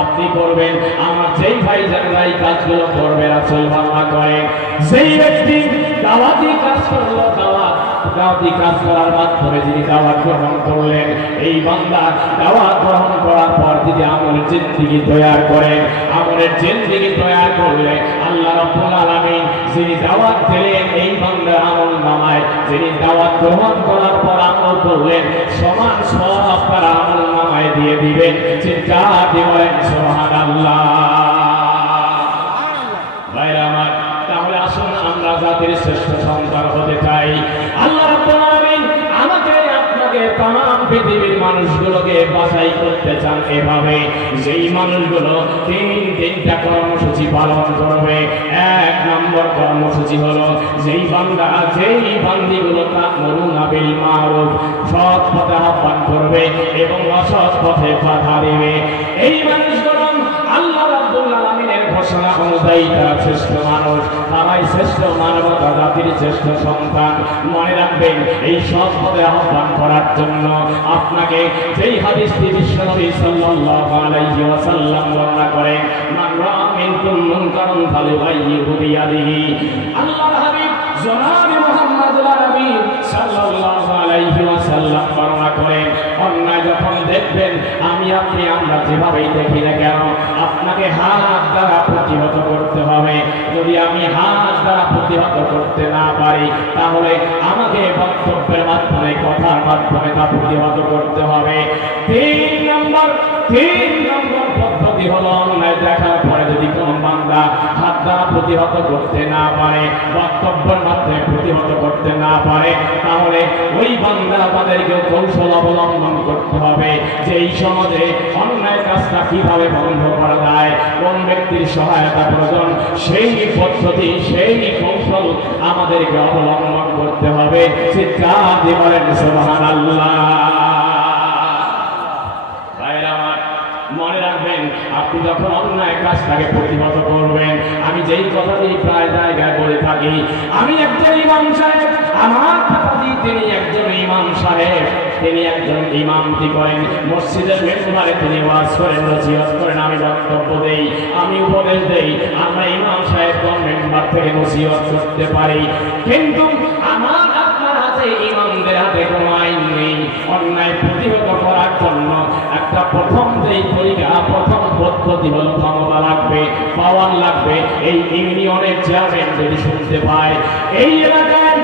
আপনি করবেন। আমার যেই ভাই যারা এই কাজগুলো করবে রাসূল বর্ণনা করেন, যেই ব্যক্তি দাওয়াতি কাজ করলো, দাওয়াতি কাজ করার মাধ্যমে যিনি দাওয়াত গ্রহণ করলেন, এই বান্দা দাওয়াত গ্রহণ করার পর যদি আমলের জিন্দেগি তৈরি করেন, আমলের জিন্দেগি তৈরি করলে আল্লাহ রাব্বুল আলামিন যিনি দাওয়াত দিলেন এই বান্দার আমল নামায়, যিনি দাওয়াত গ্রহণ করার পর আমল করলেন, সমান সওয়াব তার আমল নামায় দিয়ে দিবেন। চিন্তা দিবেন সুবহানাল্লাহ। ভাইরা আমার, তাহলে আসুন আমরা আমরা জাতির শ্রেষ্ঠ সন্তান হতে চাই। আল্লাহ রাব্বুল আলামিন আমাকে আপনাকে तमाम পৃথিবীর মানুষগুলোকে বাছাই করতে চান এভাবে, যেই মানুষগুলো তিনটা কর্মসূচি পালন করবে। এক নম্বর কর্মসূচি হলো যেই বান্দিগুলো তা'মুরুনা বিল মারুফ, সৎ পথে আহ্বান করবে এবং অসৎ পথে বাধা দেবে। এই মানুষগুলো আল্লাহ রাব্বুল আলামিনের ঘোষণা অনুযায়ী তারা শ্রেষ্ঠ মানুষ, তারাই শ্রেষ্ঠ মানবতা জাতির শ্রেষ্ঠ সন্তান। মনে রাখবেন, এই সৎ পথে আহ্বান করার জন্য আপনাকে যেই হাদিসটি বিশ্বনবী সাল্লাল্লাহু আলাইহি ওয়াসাল্লাম বর্ণনা করেন, মান রাআ মিনকুম মুনকারান ফালিয়ুগাইয়িরহু বিয়াদিহি, আল্লাহর হাবিব জনাব মুহাম্মদুর নবী সাল্লাল্লাহু আলাইহি ওয়াসাল্লাম বর্ণনা করেন, অন্যায় যখন দেখবেন, আমরা যেভাবেই দেখি না কেন, আপনাকে হাত দ্বারা প্রতিহত করতে হবে। যদি আমি হাত দ্বারা প্রতিহত করতে না পারি, তাহলে আমাকে বক্তব্যের মাধ্যমে, কথার মাধ্যমে তা প্রতিহত করতে হবে। তিন নম্বর পদ্ধতি হলো, অন্যায় দেখার পরে যদি কোনো বান্দা হাত দ্বারা প্রতিহত করতে না পারে, বক্তব্যের মাধ্যমে প্রতিহত করতে না পারে, তাহলে ওই বান্দা তাদেরকে কৌশল অবলম্বন করতে হবে যে এই সমাজে অন্যায় কাজটা কিভাবে বন্ধ করা যায়, কোন ব্যক্তির সহায়তা প্রয়োজন, সেই পদ্ধতি, সেই কৌশল আমাদেরকে অবলম্বন করতে হবে। চিৎকার দিয়ে বলেন সুবহানাল্লাহ। মনে রাখবেন, আপনি যখন অন্যায় কাজটাকে প্রতিহত করবেন, আমি যেই কথাটি প্রায় জায়গায় বলে থাকি, আমি একজন ইমাম সাহেব, আমার পিতাজি তিনি একজন ইমাম সাহেব, তিনি একজন ইমামতি করেন, মসজিদের মেম্বারে তিনি ওয়াজ করেন, নসিহত করেন, আমি বক্তব্য দেই, আমি উপদেশ দেই। আমরা ইমাম সাহেবগণ মেম্বার থেকে নসিহত করতে পারি, কিন্তু আমার আপনার হাতে, ইমামদের হাতে কোনো আইন নেই। অন্যায় প্রতিহত করার জন্য একটা প্রথম যেই তরিকা, প্রথম পদ্ধতি হলো ক্ষমতা লাগবে, পাওয়ার লাগবে। এই ইউনিয়নের চেয়ারম্যান যদি শুনতে পায় এই এলাকায়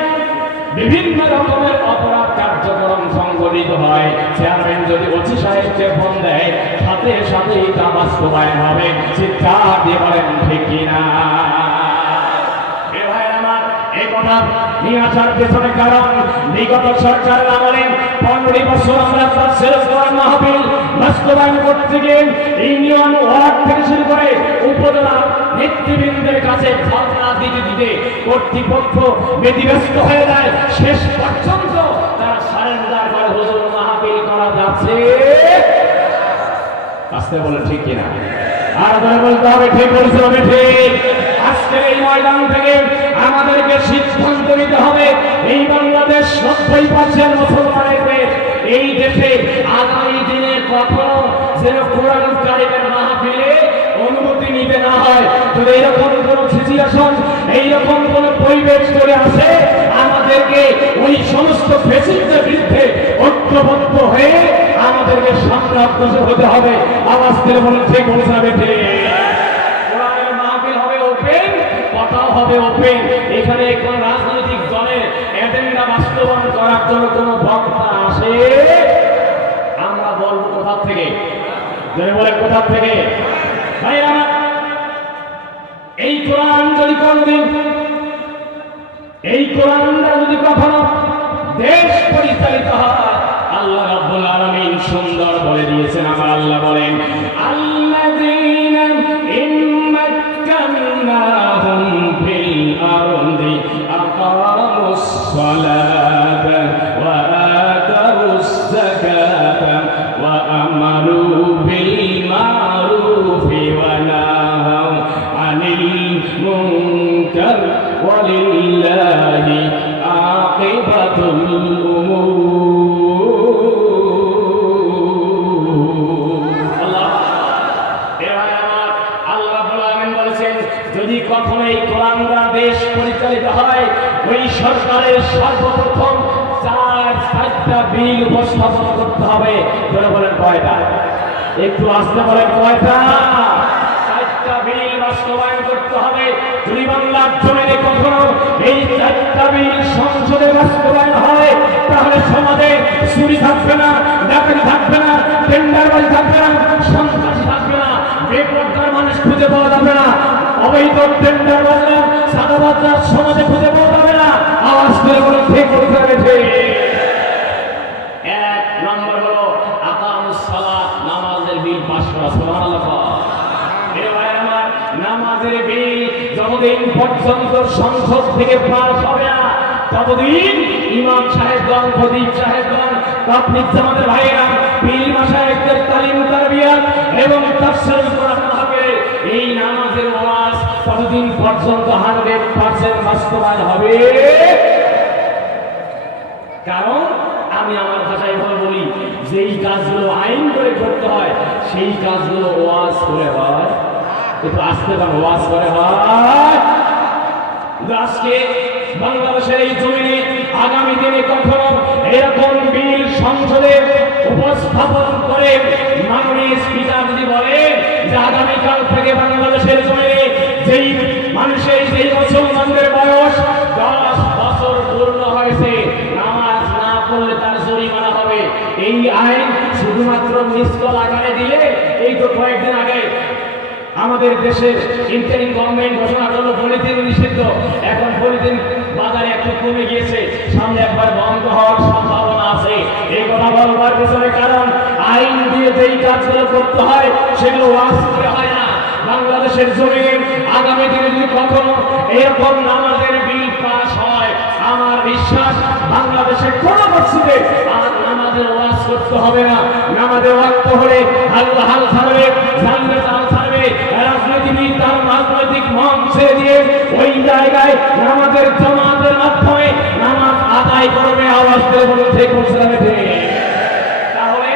বিভিন্ন রকমের অপরাধ কার্যক্রম সংঘটিত হয়, চেয়ারম্যান যদি ওসি সাহেবকে ফোন দেয়, সাথে সাথেই তা বাস্তবায়ন হবে। চিৎকার দিয়ে বলেন ঠিক কিনা? এই কথা নিয়ে আসার পেছনে কারণ, বিগত সরকারের আমলে 15 বছর আমরা তাফসীর মাহফিল বাস্তবায়ন করতে গিয়ে ইউনিয়ন ওয়ার্ড থেকে শুরু করে উপজেলা নেতৃবৃন্দের কাছে ধর্ণা দিতে দিতে কর্তৃপক্ষ ব্যতিব্যস্ত হয়ে যায়। শেষ পর্যন্ত তারা সারেন্ডার করে হুজুর মাহফিল করা যাচ্ছে। আসতে বলে ঠিক কিনা? আর ধরে বলতে হবে ঠিক বলতে হবে ঠিক। আজকের এই ময়দান থেকে আমাদেরকে সিদ্ধান্ত নিতে হবে, এই বাংলাদেশ 90% মুসলমানের দেশ, এই দেশে আগামী দিনে কখনো যেন কোরআন কারিমের মাহফিলে অনুমতি নিতে না হয়। যদি এরকম কোন সিচুয়েশন, এইরকম কোন পরিবেশ চলে আসে, আমাদেরকে ওই সমস্ত ফ্যাসিস্টদের বিরুদ্ধে ঐক্যবদ্ধ হয়ে আমাদেরকে সামনে অগ্রসর হতে হবে। আওয়াজ দিয়ে বলুন ঠিক বলতে হবে ঠিক। কোরআনের মাহফিল হবে ওপেন, কথাও হবে ওপেন। এখানে কোন রাজনৈতিক দলের এজেন্ডা বাস্তবায়ন করার জন্য কোন বক্তা আসে, আমরা বলবো কোথা থেকে, যদি বলে কোথা থেকে। ভাইরা, এই কোরআন যদি কোনদিন, এই কোরআনটা যদি কখনো দেশ পরিচালিত হয়, আল্লাহ রাব্বুল আলামিন সুন্দর বলে দিয়েছেন। আমার আল্লাহ বলেন, আল্লাযীনা ইম্মাক্কানাহুম ফিল আরদি আকামুস সালাতা ওয়া আতাউস যাকাতা ওয়া আমারু বিল মারুফি ওয়া নাহাউ আনিল মুনকার ওয়া লিল্লাহি আকিবাতুল উমুর। যদি কখনো এই কোরআনরা দেশ পরিচালিত হয়, ওই সরকারের সর্বপ্রথম 4-5টা বিল উপস্থাপন করতে হবে। ধরে বলেন কয়টা? একটু আসতে বলেন কয়টা? 4টা বিল বাস্তবায়ন করতে হবে। যদি বাংলার জমিনে কখনো এই 4টা বিল সংসদে বাস্তবায়ন হয়, তাহলে সমাজে চুরি থাকবে না, ডাকাতি থাকবে না, টেন্ডারবাজি থাকবে না, সন্ত্রাসী থাকবে না, বেপরোয়া মানুষ খুঁজে পাওয়া যাবে না, অবৈধ টেন্ডারবাজি, সাদাবাজি মাদ্রাসার সমাজে খুঁজে পাওয়া যাবে না। আওয়াজ করে বলে ঠিক করতে হবে। এক নম্বর হলো আকামুস সালাত, নামাজের বিল পাস করা। সুবহানাল্লাহ। এ ভাই আমার, নামাজের বিল যতদিন পর্যন্ত সংসদ থেকে পাস হবে না ততদিন ইমাম সাহেবগণ, খতিব সাহেবগণ, তাবলীগ জামাতের ভাইয়েরা পীর মাশায়েখদের তালিম তারবিয়াত এবং তাফসীর পড়ানো হবে। এই নামাজের ওয়াজ ততদিন পর্যন্ত 100% বাস্তবায়ন হবে। কারণ আমি আমার ভাষায় বলি, যেই কাজগুলো আইন করে করতে হয় সেই কাজগুলো ওয়াজ করে হয়। একটু আসতে পারেন, ওয়াজ করে হয়। আজকে বাংলাদেশের এই জমিনে আগামী দিনে কখনো এরকম বিল সংসদে উপস্থাপন করে মাননীয় স্পিকার যদি বলে যে আগামীকাল থেকে বাংলাদেশের জমিনে যেই মানুষের, যেই মুসলমানদের বয়স 10 বছর পূর্ণ হয়েছে, নামাজ না পড়লে তার জরিমানা হবে, এই আইন শুধুমাত্র মিস কল আকারে দিলে, এই তো কয়েকদিন আগে আমাদের দেশের ইন্টারিম গভর্নমেন্ট ঘোষণা করলো পলিথিন নিষিদ্ধ। এখন পলিথিন বাজারে একটু কমে গিয়েছে, সামনে একবার বন্ধ হওয়ার সম্ভাবনা আছে। এই কথা বলবার পিছনে কারণ আইন দিয়ে যেই কাজগুলো করতে হয় সেগুলো ওয়াজ করে হয় না। বাংলাদেশের জমিনে আগামী দিনে যদি কখনো এরকম নামাজের বিল পাস হয়, আমার বিশ্বাস বাংলাদেশের কোন মসজিদে আর নামাজের ওয়াজ করতে হবে না। নামাজের ওয়াক্ত হলে আল্লাহ হাল ছাড়বে, জানবে তাল ছাড়বে, রাজনীতিবিদ তার রাজনৈতিক মত ছেড়ে দিয়ে ওই জায়গায় নামাজের জামাতের মাধ্যমে নামাজ আদায় করবে। আওয়াজ করে বলুন ঠিক বলছে। তাহলে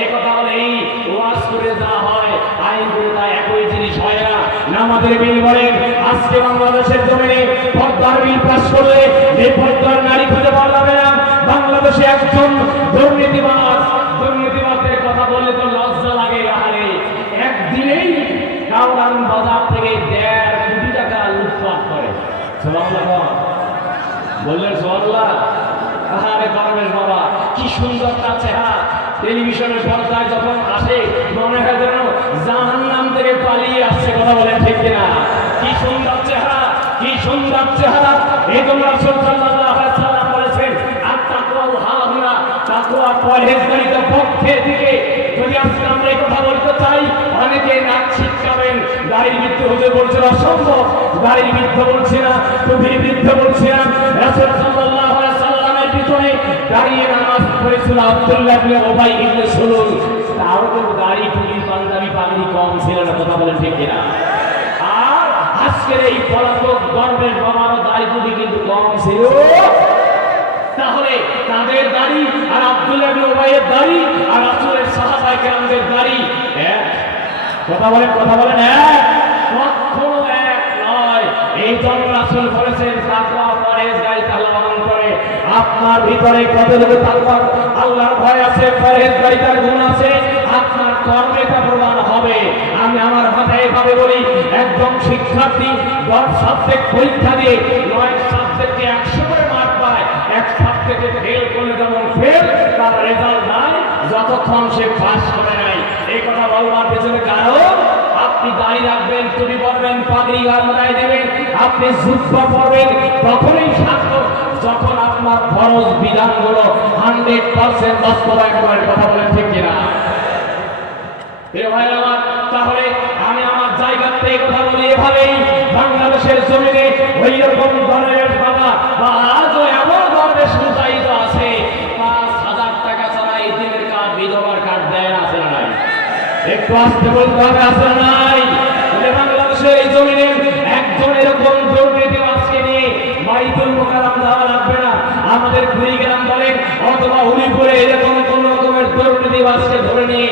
এই কথা হলে এই ওয়াজ করে যা হয় আইন করে তা একই জিনিস হয় না। নামাজের বিল বলেন, আজকে বাংলাদেশের জমিনে পর্দার বিল পাস করলে এই পর্দার নারী খুঁজে পাওয়া যাবে না। বাংলাদেশে একজন দুর্নীতিবাদের কথা বললে তো লজ্জা লাগে। আরে একদিনেই কাউরান বাজার থেকে 1.5 কোটি টাকা লুটপাট করে। সুবহানাল্লাহ বললেন, সুবহানাল্লাহ। আরে পারবেশ বাবা, কি সুন্দর তার চেহারা, টেলিভিশনের পর্দায় যখন আসে মনে হয় যেন জাহান্নাম থেকে পালিয়ে আসছে। কথা বলেন ঠিক কিনা? কি সুন্দর চেহারা, কি সুন্দর চেহারা। এই জন্য রাসূল সাল্লাল্লাহু আলাইহি ওয়াসাল্লাম বলেছেন, আত-তাকওয়া হাহুনা, তাকওয়া পরহেজগারিত পক্ষে দিকে। যদি আজকে আমরা এই কথা বলতে চাই, অনেকে নাক ছিটকাবেন, দাড়ির বৃদ্ধ হতে বলছে অসম্ভব, দাড়ির বৃদ্ধ বলছে না, টুপির বৃদ্ধ বলছে না। রাসূল সাল্লাল্লাহু আলাইহি ওয়াসাল্লামের পিছনে দাঁড়িয়ে নামাজ পড়েছিল আব্দুল্লাহ ইবনে উবাই ইবনে সুলুল, তাও কিন্তু দাড়ি, টুপি, পাঞ্জাবি, পাগড়ি কম ছিল না। কথা বলেন ঠিক কিনা? আর আজকের এই পলাতক গর্বের বাবারও দাড়ি টুপি কিন্তু কম ছিল। তাহলে তাদের দাড়ি আর আব্দুল্লাহ ইবনে উবাইয়ের দাড়ি আর রাসূলের সাহাবায়ে কেরামদের দাড়ি এক? কথা বলেন, কথা বলেন, এক? কখনো এক নয়। এই জন্য রাসূল বলেছেন, তাকওয়া পরহেজগারিতা লালন করে। আপনার ভিতরে কতটুকু তাকওয়া, আল্লাহর ভয় আছে, পরহেজগারিতার গুণ আছে, আপনার কর্মে তা প্রমাণ হবে। আমি আমার ভাষায় এভাবে বলি, একদম শিক্ষার্থী 10 সাবজেক্ট পরীক্ষা দিয়ে 9 সাবজেক্টে 100 করে মার্ক পায়, এক সাবজেক্টে ফেল করলে যেমন ফেল, তার রেজাল্ট নাই যতক্ষণ সে পাস করে নাই। এই কথা বলবার পেছনে কারণ আপনি দাড়ি রাখবেন, টুপি পরবেন, পাগড়ি গায়ে দেবেন, আপনি জুব্বা পরবেন, তখনই সার্থক যখন আপনার ফরজ বিধানগুলো 100% বাস্তবায়ন করার। কথা বলেন ঠিক কিনা? তাহলে আমি আমার জায়গা থেকে কথা বলি এভাবেই, বাংলাদেশের জমিনে ওই রকম ধরনের বাবা বা আজও এমন দরবেশ মুজাহিদ আছে, 5,000 টাকা ছাড়া এই দিনের কার্ড, বিধবার কার্ড দেয় না, আছে না নাই? একটু আসতে বলতে হবে, আছে না নাই? বাংলাদেশের এই জমিনে একজন এরকম দুর্নীতিবাদকে নিয়ে বাইতুল মুকাররম যাওয়া লাগবে না। আমাদের কুড়িগ্রাম বলেন অথবা উলিপুরে এরকম কোন রকমের দুর্নীতিবাদকে ধরে নিয়ে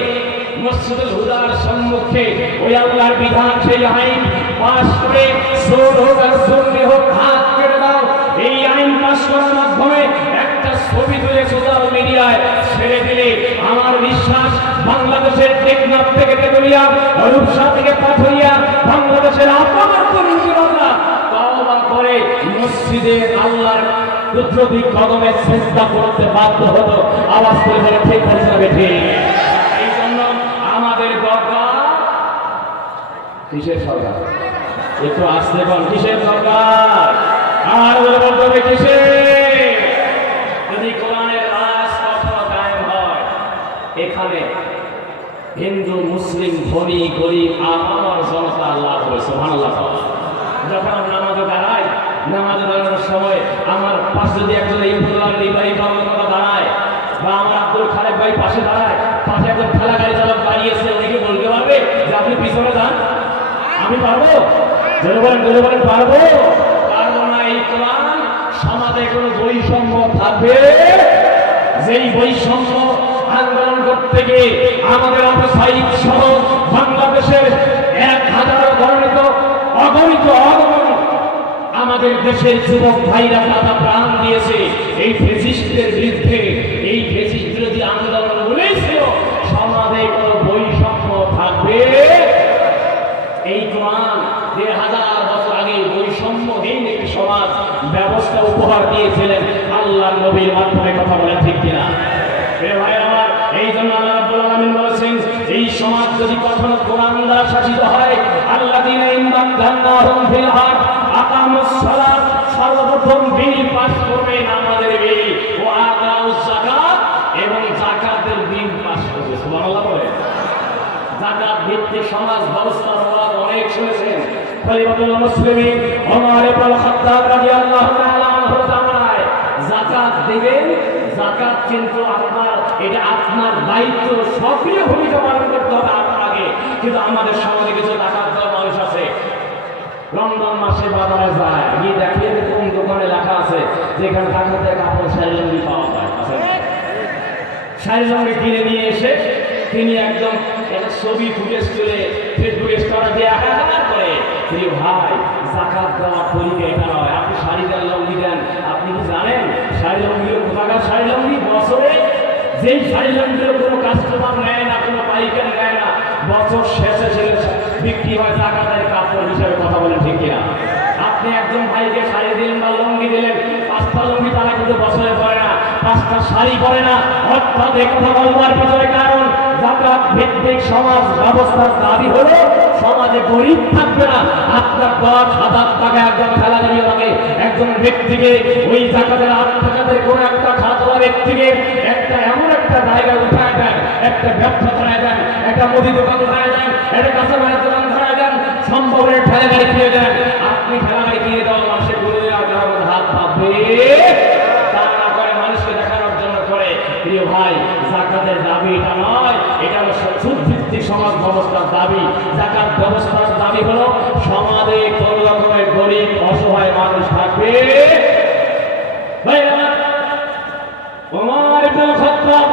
মসজিদুল হুদার সম্মুখে ওই আল্লাহর বিধান, সেই আইন পাশ করে সোর হোক আর সুন্নি হোক হাত কেটে দাও, এই আইন পাশ করার মাধ্যমে একটা ছবি তুলে সোশ্যাল মিডিয়ায় ছেড়ে দিলে আমার বিশ্বাস বাংলাদেশের টেকনাফ থেকে তেতুলিয়া, রূপসা থেকে পাথরিয়া, বাংলাদেশের আপনার তরুণরা তওবা করে মসজিদে আল্লাহর কুদরতি কদমে চেষ্টা করতে বাধ্য হতো। আওয়াজ করে বলে ঠিক বলছে না ঠিক? এই জন্য আমাদের দরকার কিসের সরকার? একটু আসতে পারেন, কিসের দরকার? আর বলতে হবে কিসে? যদি কোরআনের আয়াত কখনো কায়েম হয়, এখানে হিন্দু মুসলিম ধনী গরিব আমার জনতা আল্লাহ হবে সুবহানাল্লাহ। যখন আমরা নামাজে দাঁড়াই, নামাজে দাঁড়ানোর সময় আমার পাশে যদি একজন ইনফুলার নিবাহী কর্মকর্তা দাঁড়ায় বা আমার আব্দুল খালেক ভাই পাশে দাঁড়ায়, পাশে একজন ঠেলা গাড়ি চালক দাঁড়িয়েছে, উনিকে বলতে পারবে যে আপনি পিছনে যান? আমি পারবো? জোরে বলেন পারবো? পারবো না। এই কোরআন সমাজে কোনো বৈষম্য থাকবে, যেই বৈষম্য আন্দোলন করতে গিয়ে আমাদের অবসায়িক সহ বাংলাদেশের 1000 অগণিত আমাদের দেশের যুবক ভাইরা তারা প্রাণ দিয়েছে এই ফেসিস্টদের বিরুদ্ধে। এই ফেসিস্ট বিরোধী আন্দোলন বলেছিল সমাজে কোনো বৈষম্য থাকবে। এই কোরআন 1000 বছর আগে বৈষম্যহীন একটি সমাজ ব্যবস্থা উপহার দিয়েছিলেন আল্লাহর নবীর মাধ্যমে। কথা বলেন ঠিক কিনা? ভাই আমার, এই জন্য আল্লাহ রাব্বুল আলামিন বলেছেন এই সমাজ যদি কখনো কোরআন দ্বারা শাসিত হয়, আল্লাযীনা ইমাক্কানাহুম ফিল আরদ আকামুস সালাত, সর্বপ্রথম বিল পাস করবে নামাজের বিল, ও আতাউস যাকাত, এবং যাকাতের বিল পাস করবে। সুবহানাল্লাহ বলে। যাকাত ভিত্তিক সমাজ ব্যবস্থা হওয়ার অনেক শুনেছেন। খলিফাতুল মুসলিমিন ওমর ইবনে খাত্তাব রাদিয়াল্লাহু তাআলা আনহু জামানায় যাকাত দিবেন। যাকাত কিন্তু এটা আপনার দায়িত্ব, সক্রিয় ভূমিকা পালন করতে হবে আপনাকে। কিন্তু আমাদের সমাজে কিছু যাকাত দেওয়ার মানুষ আছে, রমজান মাসে বাজারে যায়, গিয়ে দেখিয়ে কোন দোকানে লেখা আছে যেখানে যাকাতের কাপড় শাড়ি লুঙ্গি পাওয়া যায়, শাড়ি লুঙ্গি কিনে নিয়ে এসে তিনি একদম একটা ছবি ফুটেজ তুলে ফেসবুকে স্টোরি দিয়ে একাকার করে। প্রিয় ভাই, যাকাত দেওয়ার তরিকা এটা নয়। আপনি শাড়ি দেন, লুঙ্গি দেন, আপনি কি জানেন শাড়ি লুঙ্গির কোথাকার শাড়ি লুঙ্গি? বছরে যেই শাড়ি লুঙ্গির কোনো কাস্টমার নেয় না, কোনো পাইকারি নেয় না, বছর শেষে বিক্রি হয় যাকাতের কাপড় হিসেবে। কথা বলেন ঠিক কিনা? আপনি একজন ভাইকে শাড়ি দিলেন বা লুঙ্গি দিলেন, 5টা লুঙ্গি তারা কিন্তু বছরে পরে না, 5টা শাড়ি পরে না। অর্থাৎ এই কথা বলবার পিছনে কারণ যাকাত ভিত্তিক সমাজ ব্যবস্থার দাবি হলো সমাজে গরিব থাকবে না। আপনার 10,000 টাকা একজন ঠেলা গাড়ি লাগে একজন ব্যক্তিকে, ওই যাকাতের 8 টাকাতে কোনো একটা খাতওয়ালা ব্যক্তিকে একটা এমন একটা জায়গায় উঠায় দেন, একটা ব্যবসা ধরায় দেন, একটা মুদি দোকান ধরায় দেন, একটা কাঁচামালের দোকান ধরায় দেন, সম্ভব হলে ঠেলা গাড়ি কিনে দেন। আপনি ঠেলা গাড়ি কিনে দেওয়া মানুষের ঘুরে দেওয়ার হাত পাবে, তা না করে মানুষকে দেখানোর জন্য করে। প্রিয় ভাই, যাকাতের দাবি এটা নয়, এটা হলো সুদ ভিত্তিক সমাজ ব্যবস্থার দাবি। যাকাত ব্যবস্থার দাবি হলো সমাজে কোন রকমের গরিব অসহায় মানুষ থাকবে। ওমর ইবনে খাত্তাব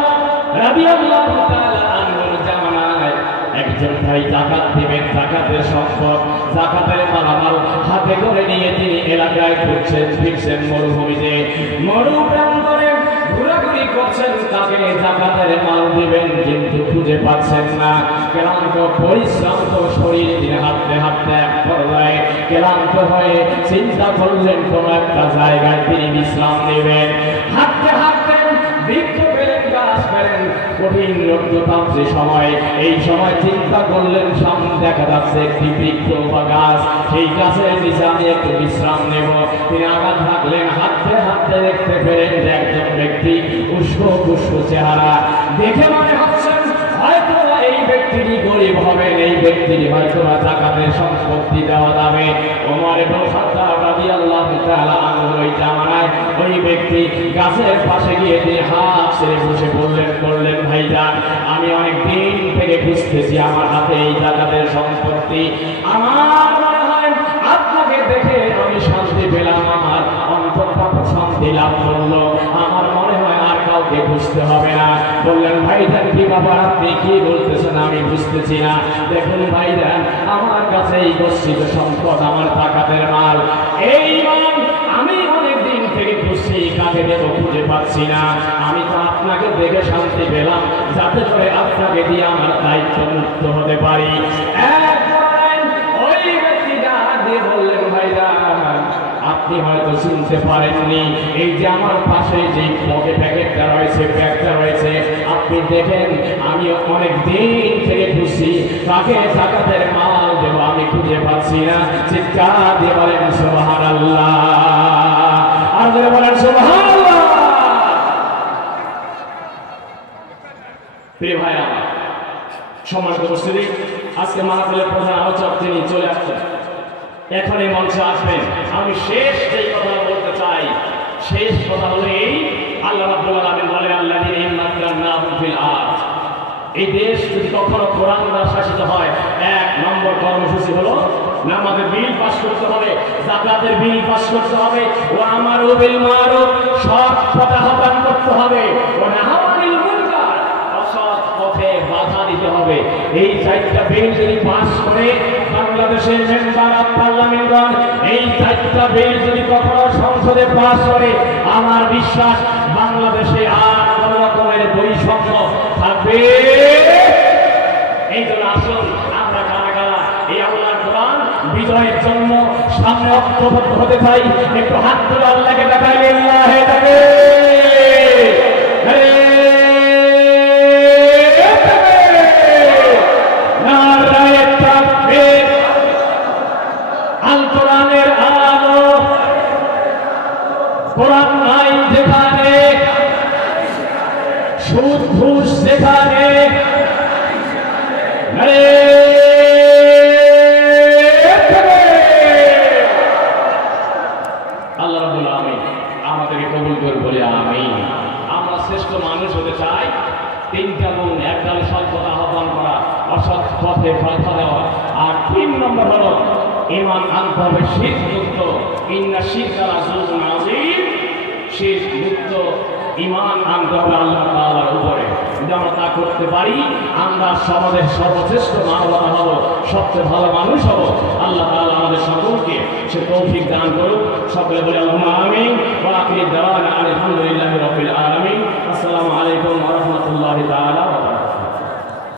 রাদিয়াল্লাহু তাআলা আনহুর জামানায় একজন ভাই যাকাত দিবেন, যাকাতের সম্পদ, যাকাতের মালামাল হাতে করে নিয়ে তিনি এলাকায় ফিরছেন মরুভূমিতে, মরুপ্রান্তরে ঘোরাঘুরি করছেন, তাকে যাকাতের মাল দিবেন কিন্তু খুঁজে পাচ্ছেন না। ক্লান্ত পরিশ্রান্ত শরীর তিনি হাঁটতে হাঁটতে এক পর্যায়ে ক্লান্ত হয়ে চিন্তা করলেন কোন একটা জায়গায় তিনি বিশ্রাম নেবেন। হাঁটতে হাঁটতে বৃক্ষ পেলেন, গাছ পেলেন, কঠিন রৌদ্রতাপ সময়। এই সময় চিন্তা করলেন সামনে দেখা যাচ্ছে একটি বৃক্ষ বা গাছ, সেই গাছের নিচে আমি একটু বিশ্রাম নেব। তিনি আঘাত থাকলেন, হাঁটতে হাঁটতে দেখতে পেলেন যে একজন ব্যক্তি উস্কো খুস্কো চেহারা, দেখে মনে হচ্ছে হয়তো এই ব্যক্তিটি গরিব হবেন, এই ব্যক্তিটি হয়তো যাকাতের সম্পত্তি দেওয়া যাবে। ওমর ইবনে খাত্তাব রাদিয়াল্লাহু তাআলা আনহু ওই জামানায় ওই ব্যক্তি গাছের পাশে গিয়ে তিনি হাত ছেড়ে বসে বললেন ভাইজান, আমি অনেক দিন থেকে খুঁজতেছি আমার হাতে এই যাকাতের সম্পত্তি। আমার মনে হয় আপনাকে দেখে আমি শান্তি পেলাম, আমার অন্তরটা শান্তি লাভ করলো, আমার মনে হয় আর কাউকে বুঝতে হবে না। বললেন ভাইজান কি ব্যাপার, আপনি কি বলতেছেন আমি বুঝতেছি না। দেখুন ভাইজান, আমার কাছে এই গচ্ছিত সম্পদ, আমার যাকাতের মাল, এই মাল আমি অনেক দিন থেকে খুঁজছি, কাকে দেব খুঁজে পাচ্ছি না। আমি তো আপনাকে দেখে শান্তি পেলাম, যাতে করে আপনাকে দিয়ে আমার দায়িত্ব মুক্ত হতে পারি। ওই ব্যক্তিটা দিয়ে বললেন ভাইজান, আপনি হয়তো শুনতে পারেননি, এই যে আমার পাশে যে প্যাকেটটা রয়েছে, ব্যাগটা রয়েছে, আপনি দেখেন আমি অনেক দিন থেকে খুঁজছি, কাকে যাকাতের মাল দেব আমি খুঁজে পাচ্ছি না। চিৎকার দিয়ে বলেন সুবহানাল্লাহ। সম্মানিত উপস্থিতি, আজকে মাহফিলের প্রধান আলোচক তিনি চলে আসছেন, এখন এই মঞ্চে আসবেন। আমি শেষ যেই কথা বলতে চাই, শেষ কথা হলো এই, আল্লাহ রাব্বুল আলামিন বলেন আল্লাযীনা ইন মাক্কান্নাহুম ফিল আরদ, এই দেশ যদি কখনো কোরআন দ্বারা শাসিত হয়, 1 নম্বর কর্মসূচি হলো নামাজের বিল পাস করতে হবে, যাকাতের বিল পাস করতে হবে, ওয়া আমারু বিল মারুফ, সৎ পথে আহ্বান করতে হবে, ওয়া নাহা আনিল মুনকার, অসৎ পথে বাধা দিতে হবে। এই 4টা বিল যদি পাস করে বাংলাদেশের মেম্বার অফ পার্লামেন্টগণ, এই 4টা বিল যদি কখনো সংসদে পাস করে, আমার বিশ্বাস বাংলাদেশে আর কোনো রকমের বৈষম্য থাকবে। এই জন্য আসুন আমরা কারা কারা এই আল্লাহর কোরআন বিজয়ের জন্য সামনে ঐক্যবদ্ধ হতে চাই, একটু হাত তুলে আল্লাহকে দেখাই, লিল্লাহি তাকবীর, নারায়ে তাকবীর, আল কোরআনের আলো, কোরআন নাই যেখানে, সুদ ঘুষ যেখানে, আল্লাহ রাব্বুল আলামিন আমাদেরকে কবুল করে বলে আমিন। আমরা শ্রেষ্ঠ মানুষ হতে চাই, 3টা গুণ, 1 ডাল সৎ পথে আহ্বান করা, অসৎ পথে বাধা দেওয়া, আর 3 নম্বর হলো ঈমান আনতে হবে শিরক মুক্ত, ইন্না শিরকা লাযুলমুন আযীম, শিরক মুক্ত ঈমান আনতে হবে আল্লাহ তাআলার উপরে। যদি আমরা তা করতে পারি, আমরা সমাজের সর্বশ্রেষ্ঠ মানবতা হব, সবচেয়ে ভালো মানুষ হব। আল্লাহ তাআলা আমাদের সকলকে সে তৌফিক দান করুক। সকলে বলে আল্লাহুম্মা আমিন। ওয়া আখিরু দাওয়ানা আলহামদুলিল্লাহি রাব্বিল আলামিন। আসসালামু আলাইকুম ওয়া রাহমাতুল্লাহি তাআলা ওয়া বারাকাতুহু।